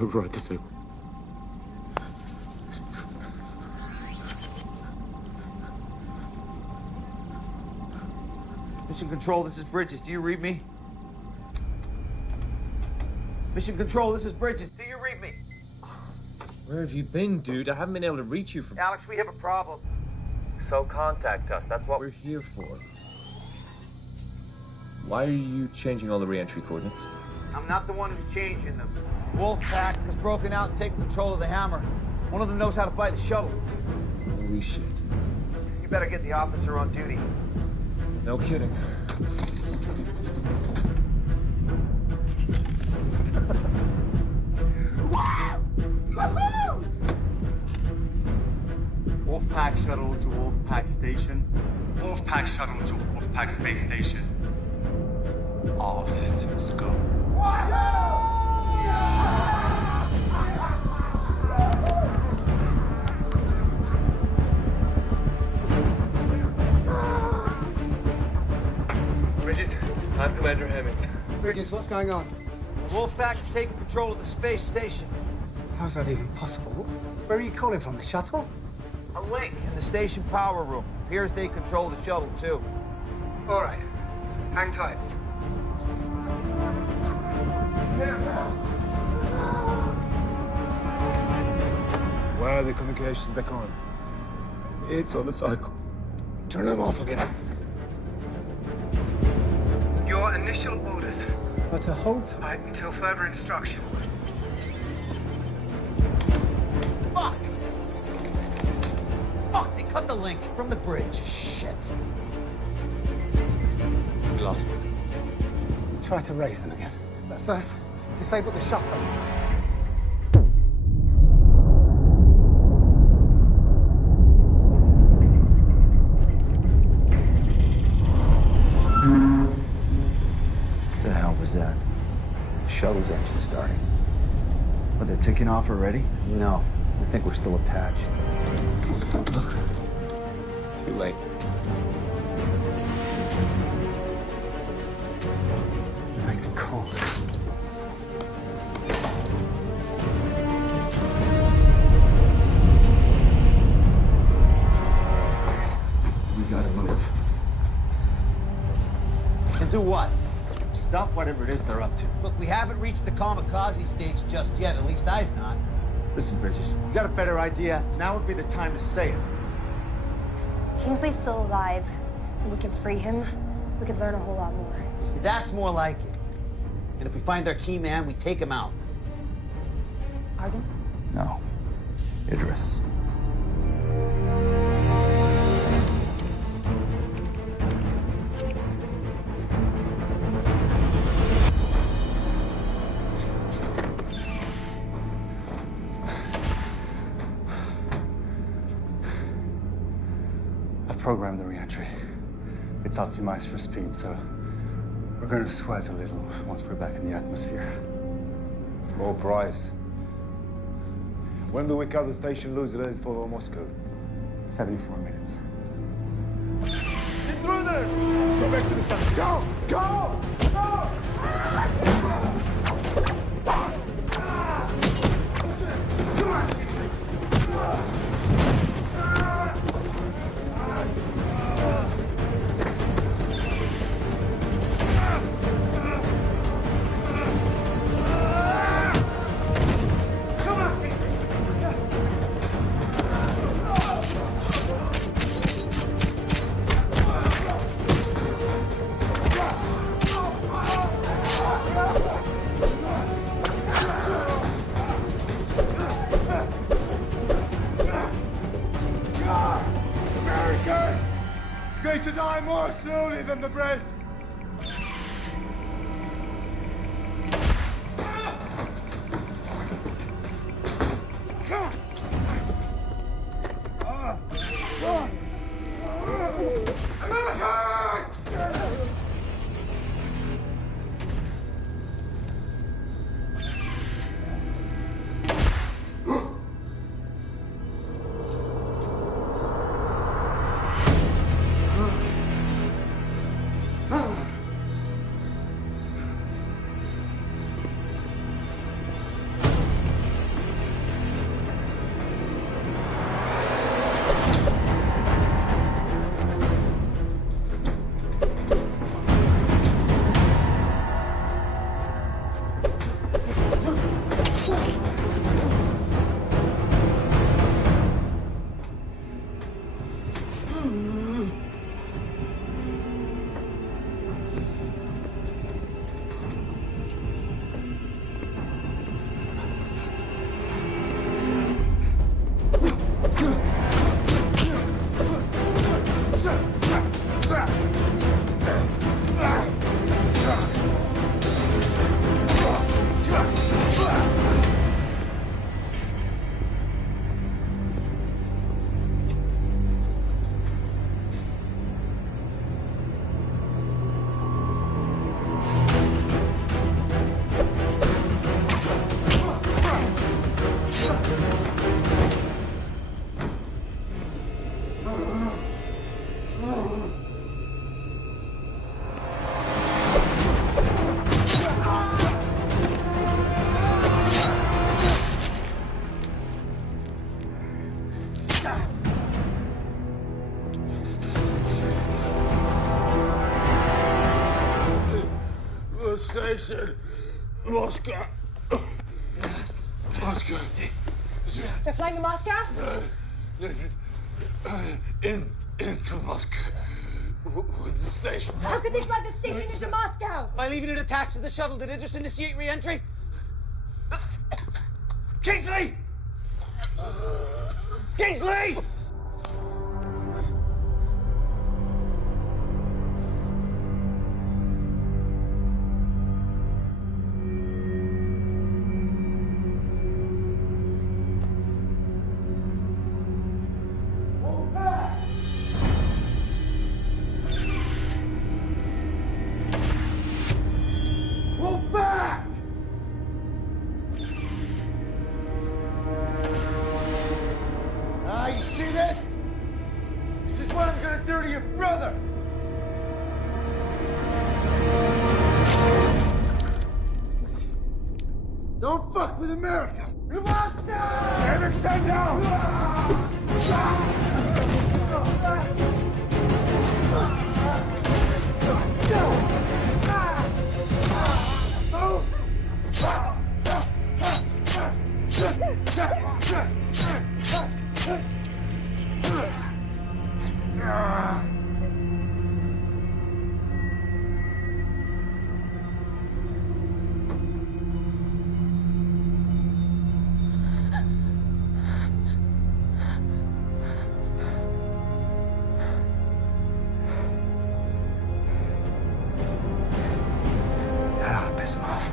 Override disable. Mission Control, this is Bridges. Do you read me? Mission Control, this is Bridges. Do you read me? Where have you been, dude? I haven't been able to reach you for... Alex, we have a problem. So contact us. That's what we're here for. Why are you changing all the re-entry coordinates? I'm not the one who's changing them. Wolfpack has broken out and taken control of the Hammer. One of them knows how to fly the shuttle. Holy shit. You better get the officer on duty. No kidding. Wolfpack shuttle to Wolfpack station. Wolfpack shuttle to Wolfpack space station. All systems go. Bridges, I'm Commander Hammond. Bridges, what's going on? The Wolfpack has taken control of the space station. How's that even possible? Where are you calling from? The shuttle? A link in the station power room. Appears they control the shuttle, too. All right. Hang tight. Why are the communications back on? It's on the cycle. Turn them off again. Your initial orders are to hold tight until further instruction. Fuck! Fuck, they cut the link from the bridge. Shit. We lost him. Try to raise them again. But first, disable the shuttle. The hell was that? The shuttle's engine starting. Are they taking off already? No. I think we're still attached. Too late. Make some calls. We gotta move. And do what? Stop whatever it is they're up to. Look, we haven't reached the kamikaze stage just yet. At least I've not. Listen, Bridges, you got a better idea? Now would be the time to say it. Kingsley's still alive, and we can free him. We could learn a whole lot more. See, that's more like it. And if we find their key man, we take him out. Arden? No. Idris. programmed the re-entry. It's optimized for speed, so we're going to sweat a little once we're back in the atmosphere. Small price. When do we cut the station loose and let it follow Moscow? 74 minutes. Get through there! Go back to the sun. Go! Go! Go! Come on! Going to die more slowly than the breath. Station, Moscow. Moscow. They're flying to Moscow? Into Moscow. With the station. How could they fly the station into Moscow? By leaving it attached to the shuttle, did it just initiate re-entry? Kingsley! Kingsley! You see this? This is what I'm gonna do to your brother! Don't fuck with America! You must die! Stand down! Piss him off.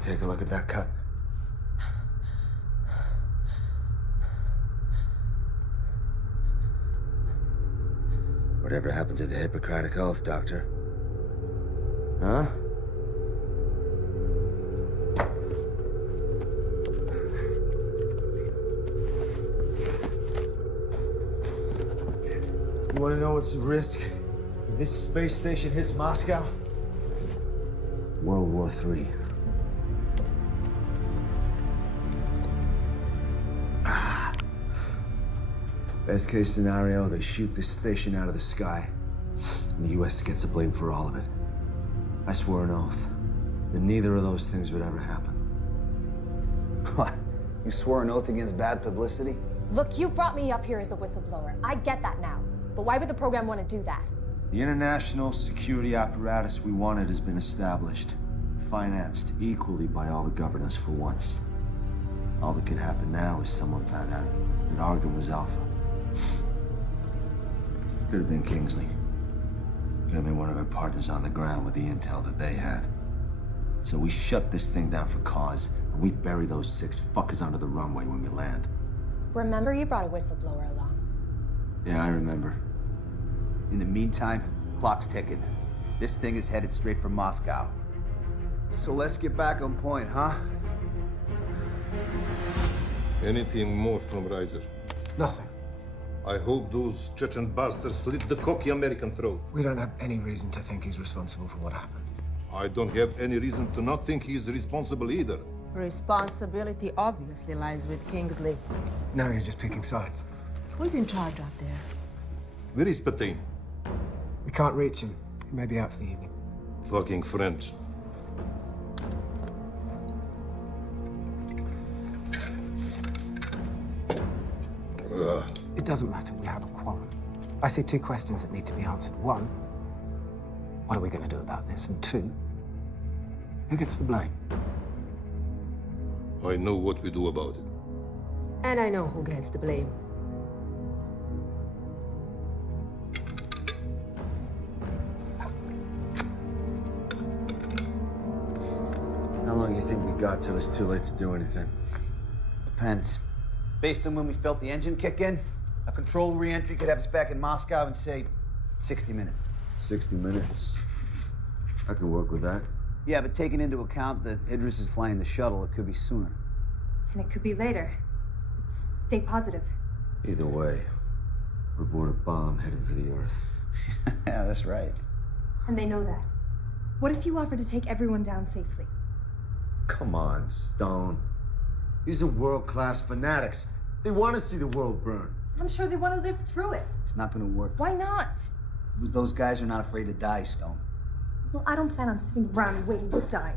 Want to take a look at that cut? Whatever happened to the Hippocratic Oath, Doctor? Huh? You want to know what's the risk if this space station hits Moscow? World War III. Best case scenario, they shoot this station out of the sky, and the U.S. gets the blame for all of it. I swore an oath that neither of those things would ever happen. What? You swore an oath against bad publicity? Look, you brought me up here as a whistleblower. I get that now. But why would the program want to do that? The international security apparatus we wanted has been established, financed equally by all the governors for once. All that could happen now is someone found out that Argon was Alpha. Could have been Kingsley. Could have been one of our partners on the ground with the intel that they had. So we shut this thing down for cause, and we bury those 6 fuckers under the runway when we land. Remember you brought a whistleblower along. Yeah, I remember. In the meantime, clock's ticking. This thing is headed straight for Moscow. So let's get back on point, huh? Anything more from Reiser? Nothing. I hope those Chechen bastards slit the cocky American throat. We don't have any reason to think he's responsible for what happened. I don't have any reason to not think he's responsible either. Responsibility obviously lies with Kingsley. Now you're just picking sides. Who's in charge out there? Where is Petain? We can't reach him. He may be out for the evening. Fucking French. It doesn't matter. We have a quarrel. I see 2 questions that need to be answered. 1, what are we going to do about this? And 2, who gets the blame? I know what we do about it. And I know who gets the blame. How long do you think we got till it's too late to do anything? Depends. Based on when we felt the engine kick in, a controlled re-entry could have us back in Moscow in, say, 60 minutes. 60 minutes. I can work with that. Yeah, but taking into account that Idris is flying the shuttle, it could be sooner. And it could be later. Stay positive. Either way, we're aboard a bomb headed for the Earth. Yeah, that's right. And they know that. What if you offer to take everyone down safely? Come on, Stone. These are world-class fanatics. They want to see the world burn. I'm sure they want to live through it. It's not gonna work. Why not? Because those guys are not afraid to die, Stone. Well, I don't plan on sitting around and waiting to die.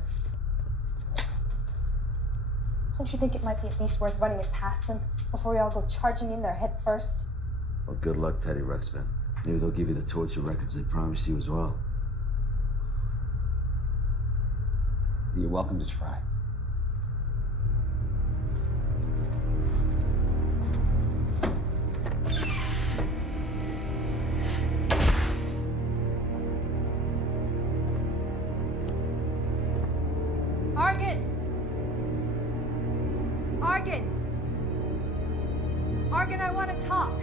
Don't you think it might be at least worth running it past them before we all go charging in there head first? Well, good luck, Teddy Ruxpin. Maybe they'll give you the torture records they promised you as well. You're welcome to try. Argon! Argon! Argon, I want to talk.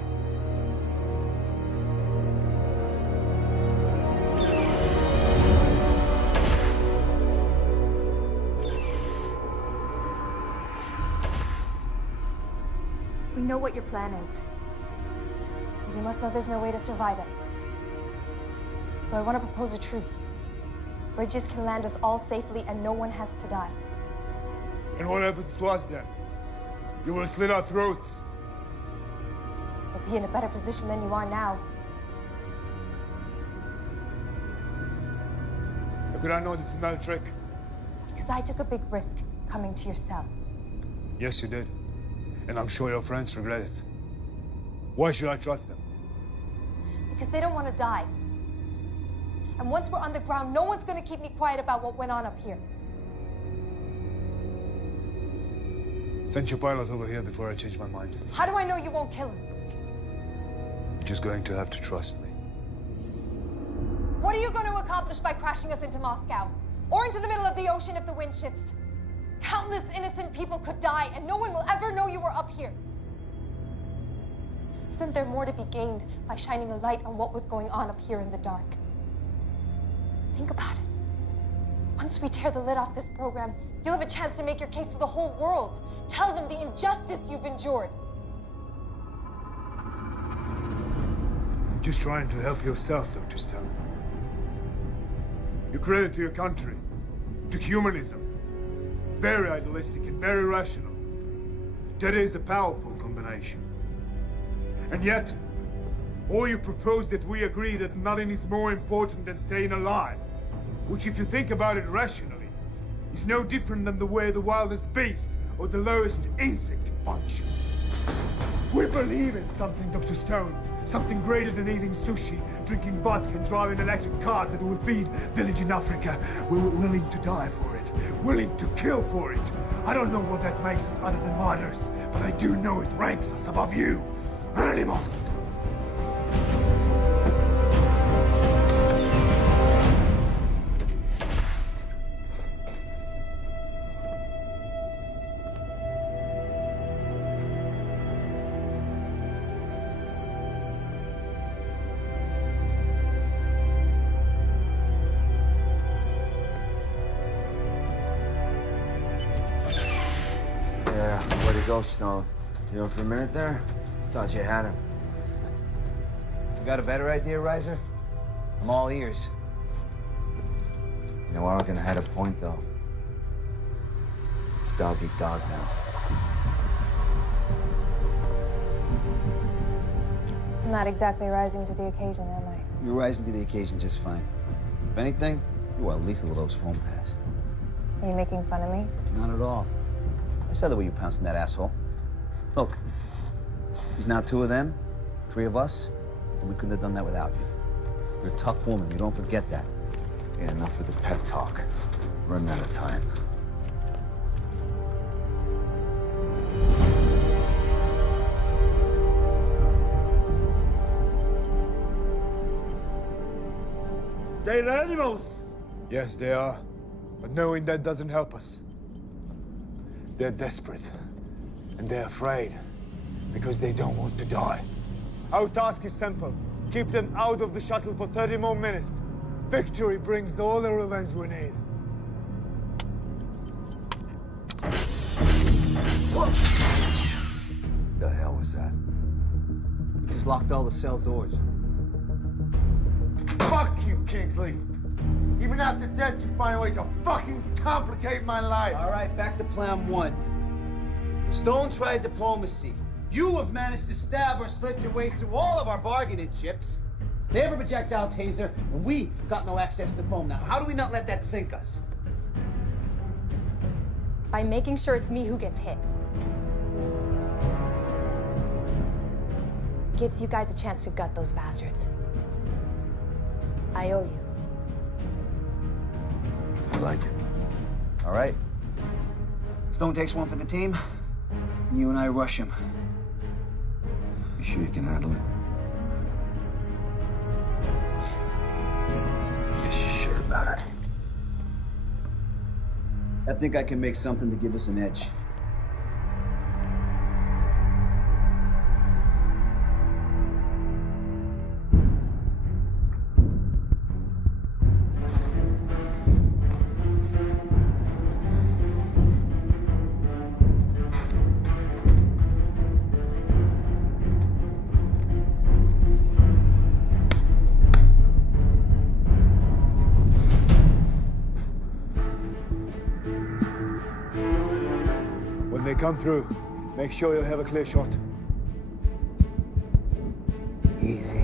We know what your plan is. You must know there's no way to survive it. So I want to propose a truce. Bridges can land us all safely and no one has to die. And what happens to us then? You will slit our throats. You'll be in a better position than you are now. How could I know this is not a trick? Because I took a big risk coming to your cell. Yes, you did. And I'm sure your friends regret it. Why should I trust them? Because they don't want to die. And once we're on the ground, no one's going to keep me quiet about what went on up here. Send your pilot over here before I change my mind. How do I know you won't kill him? You're just going to have to trust me. What are you going to accomplish by crashing us into Moscow? Or into the middle of the ocean if the wind shifts? Countless innocent people could die, and no one will ever know you were up here. Isn't there more to be gained by shining a light on what was going on up here in the dark? Think about it. Once we tear the lid off this program, you'll have a chance to make your case to the whole world. Tell them the injustice you've endured. You're just trying to help yourself, Dr. Stone. You're credit to your country, to humanism. Very idealistic and very rational. That is a powerful combination. And yet, all you propose that we agree that nothing is more important than staying alive, which if you think about it rationally, is no different than the way the wildest beast or the lowest insect functions. We believe in something, Dr. Stone. Something greater than eating sushi, drinking vodka, and driving electric cars that will feed village in Africa. We're willing to die for it. Willing to kill for it. I don't know what that makes us other than martyrs, but I do know it ranks us above you. Animals! Yeah, where'd he go, Stone? You know, for a minute there, thought you had him. You got a better idea, Reiser? I'm all ears. You know, Argon had a point, though. It's dog eat dog now. I'm not exactly rising to the occasion, am I? You're rising to the occasion just fine. If anything, you're well lethal with those phone pads. Are you making fun of me? Not at all. I saw the way you pounced on that asshole. Look, there's now 2 of them, 3 of us, and we couldn't have done that without you. You're a tough woman, you don't forget that. Yeah, enough of the pep talk. We're running out of time. They're animals! Yes, they are. But knowing that doesn't help us. They're desperate. And they're afraid. Because they don't want to die. Our task is simple. Keep them out of the shuttle for 30 more minutes. Victory brings all the revenge we need. What the hell was that? Just locked all the cell doors. Fuck you, Kingsley! Even after death, you find a way to fucking complicate my life! All right, back to plan 1. Stone tried diplomacy. You have managed to stab or slit your way through all of our bargaining chips. They have a projectile taser, and we got no access to foam. Now, how do we not let that sink us? By making sure it's me who gets hit. Gives you guys a chance to gut those bastards. I owe you. I like it. All right. Stone takes one for the team. And you and I rush him. You sure you can handle it? Yes, you're sure about it. I think I can make something to give us an edge. When they come through, make sure you have a clear shot. Easy.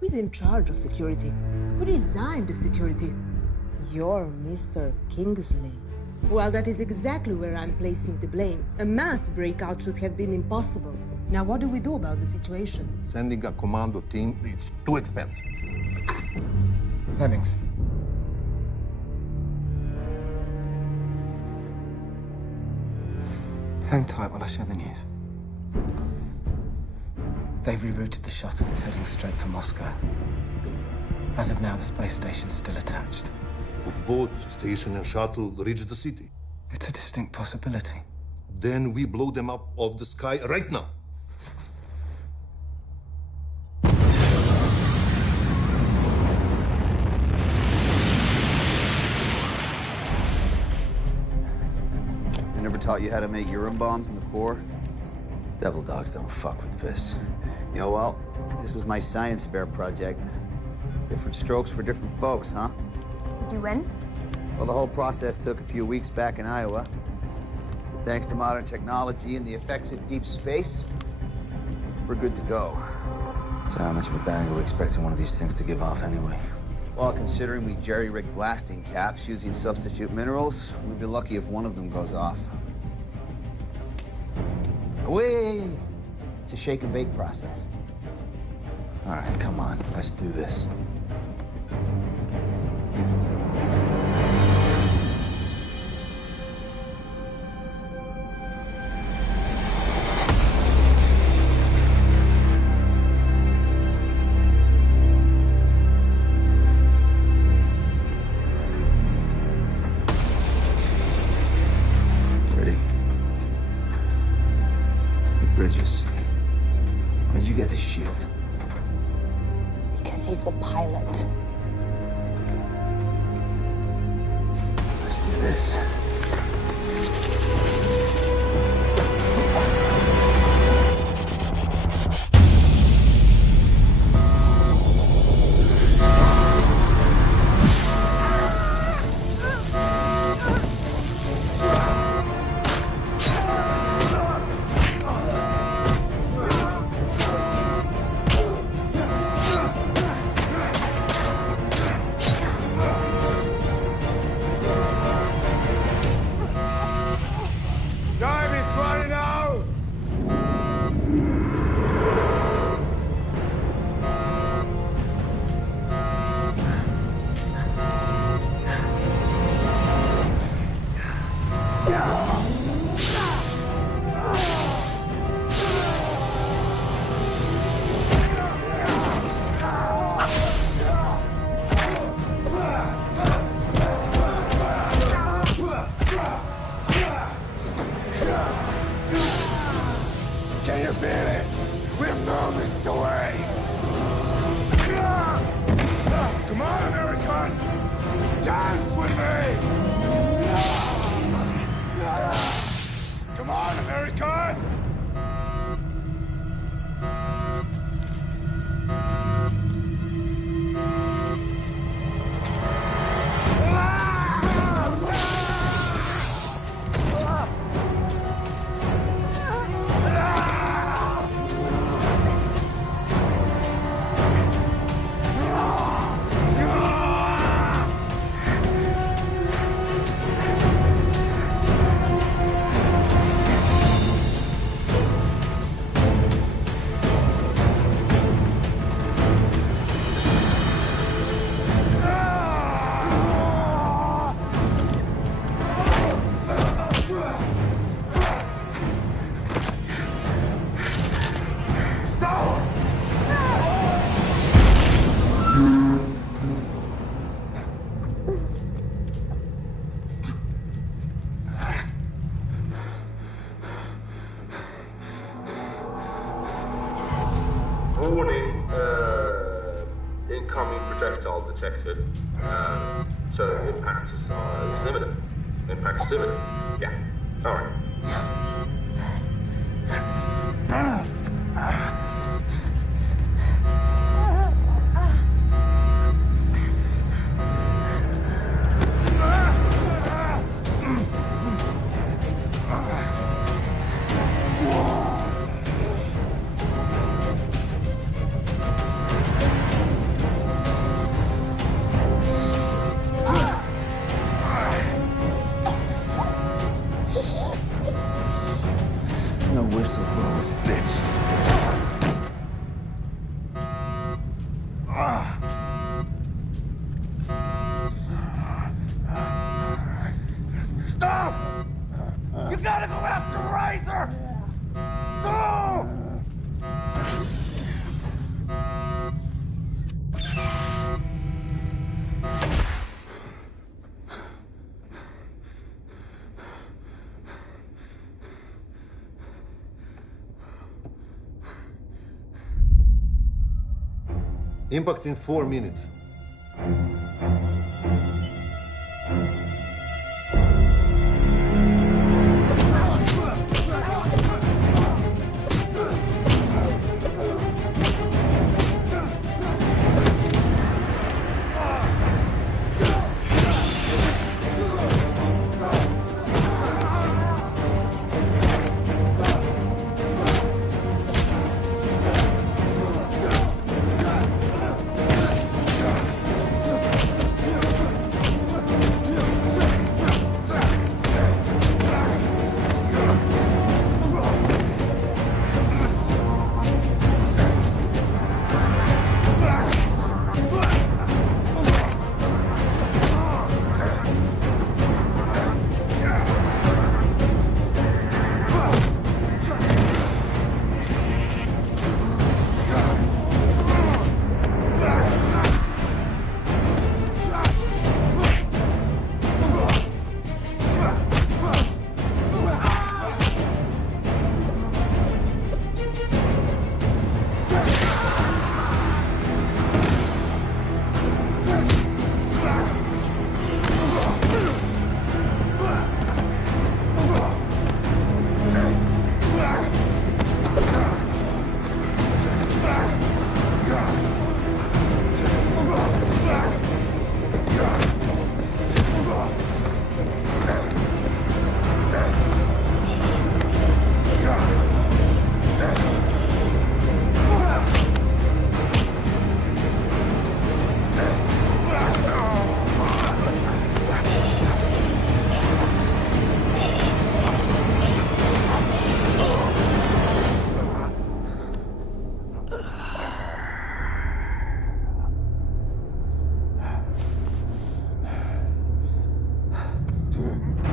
Who's in charge of security? Who designed the security? You're Mr. Kingsley. Well, that is exactly where I'm placing the blame. A mass breakout should have been impossible. Now, what do we do about the situation? Sending a commando team is too expensive. Hemmings. Hang tight while I share the news. They've rerouted the shuttle. It's heading straight for Moscow. As of now, the space station's still attached. If both station and shuttle reach the city, It's a distinct possibility. then we blow them up off the sky right now. I never taught you how to make urine bombs in the Corps? Devil dogs don't fuck with piss. You know, well, this was my science fair project. Different strokes for different folks, huh? Did you win? Well, the whole process took a few weeks back in Iowa. Thanks to modern technology and the effects of deep space, we're good to go. So how much of a bang are we expecting one of these things to give off anyway? Well, considering we jerry-rig blasting caps using substitute minerals, we'd be lucky if one of them goes off. Wait! It's a shake and bake process. All right, come on, let's do this. Ready? Hey, Bridges, where'd you get this shield? Because he's the pilot. Let's do this. Time is running out! Can you feel it? We're moments away. Come on, American! Dance with me! Come on, American! Warning, incoming projectile detected. So impact is imminent. Impact is imminent. Yeah. All right. No whistleblowers, bitch. Stop! You gotta go after Riser! Go! Impact in 4 minutes.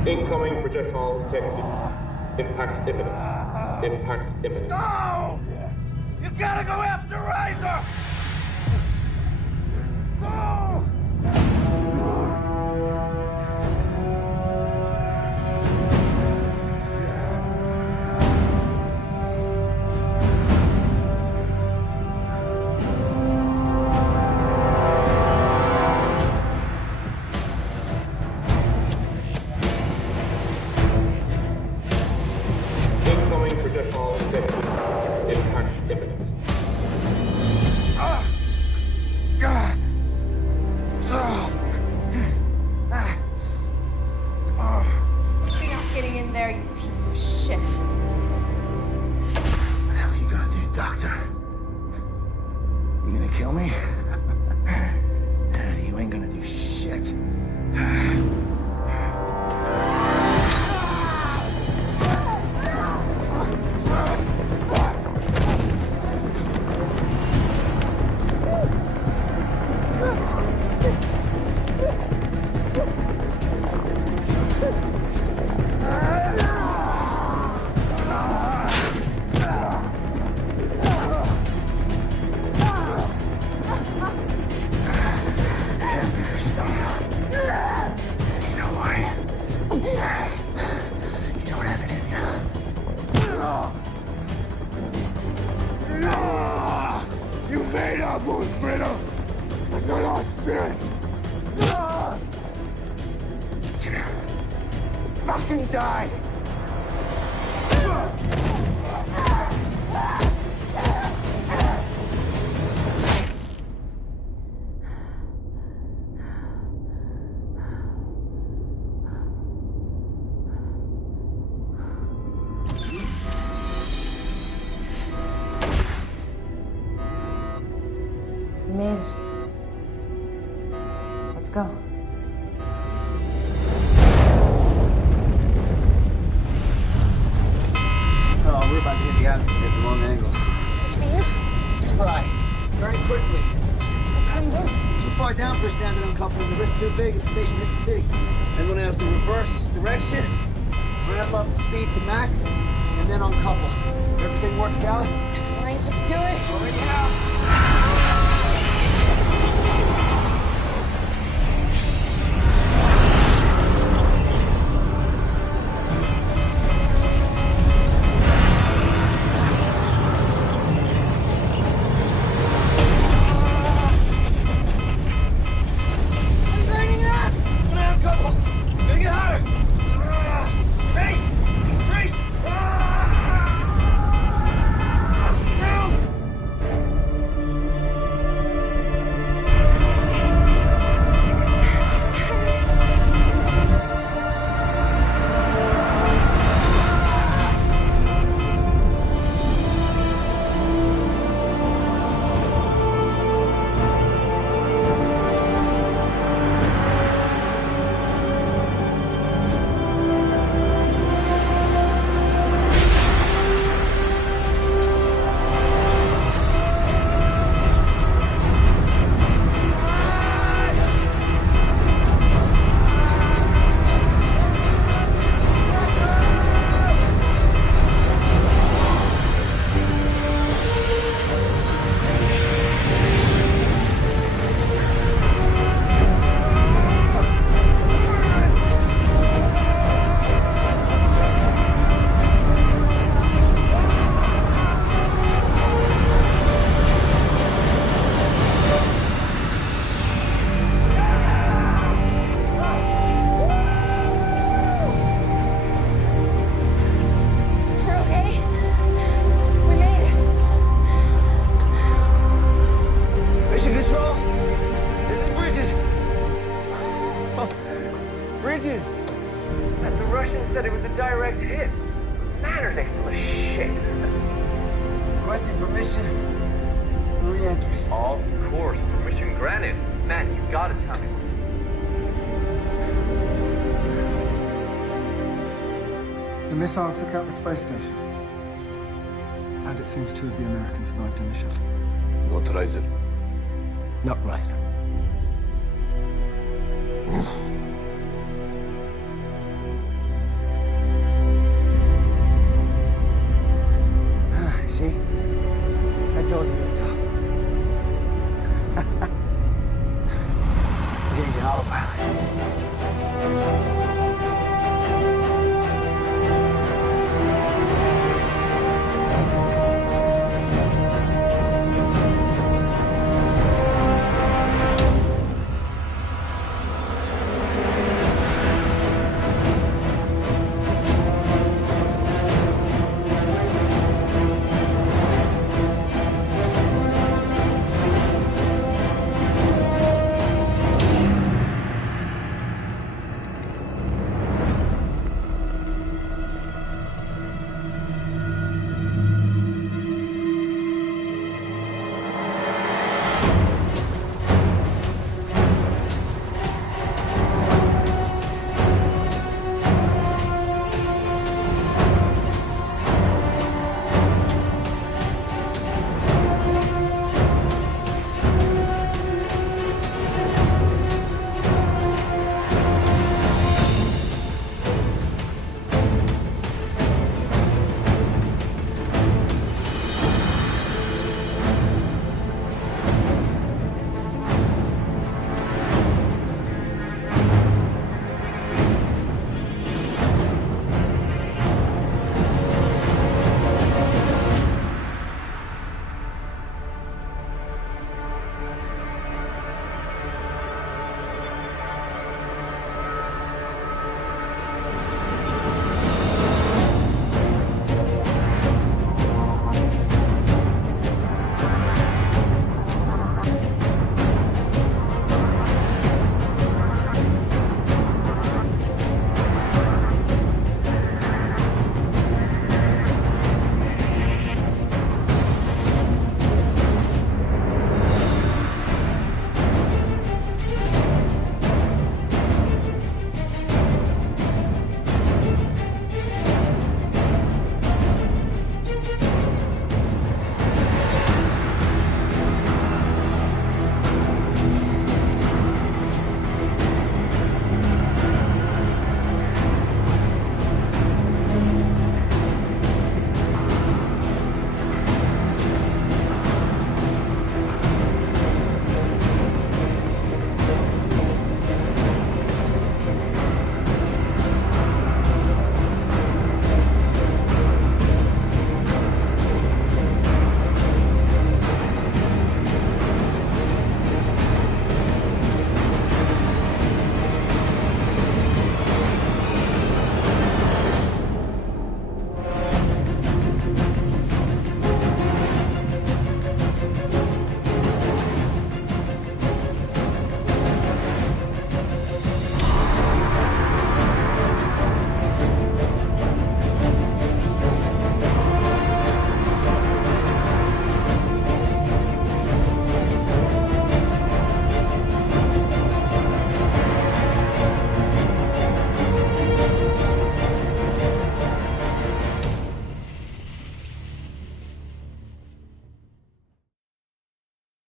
Incoming projectile detected. Impact imminent. Impact imminent. No! You gotta go after Riser! No! Incoming projectile detected. Impact imminent. You're not getting in there, you piece of shit. What the hell are you gonna do, Doctor? You gonna kill me? You ain't gonna do shit. You made our wounds bitter, but not our spirit. Fucking die! You made it. Let's go. Oh, we're about to hit the atmosphere at the wrong angle. Which means? Fry. Very quickly. So cut him loose. Too far down for a standard uncoupling. The risk's too big if the station hits the city. Then we're gonna have to reverse direction, ramp up the speed to max, and then uncouple. If everything works out, Fine, just do it. Already have. Scanner's next full of shit. Requesting permission. Re-entry. Of course, permission granted. Man, you gotta tell me. The missile took out the space station. And it seems 2 of the Americans survived in the shuttle. Not Reiser. Not Reiser.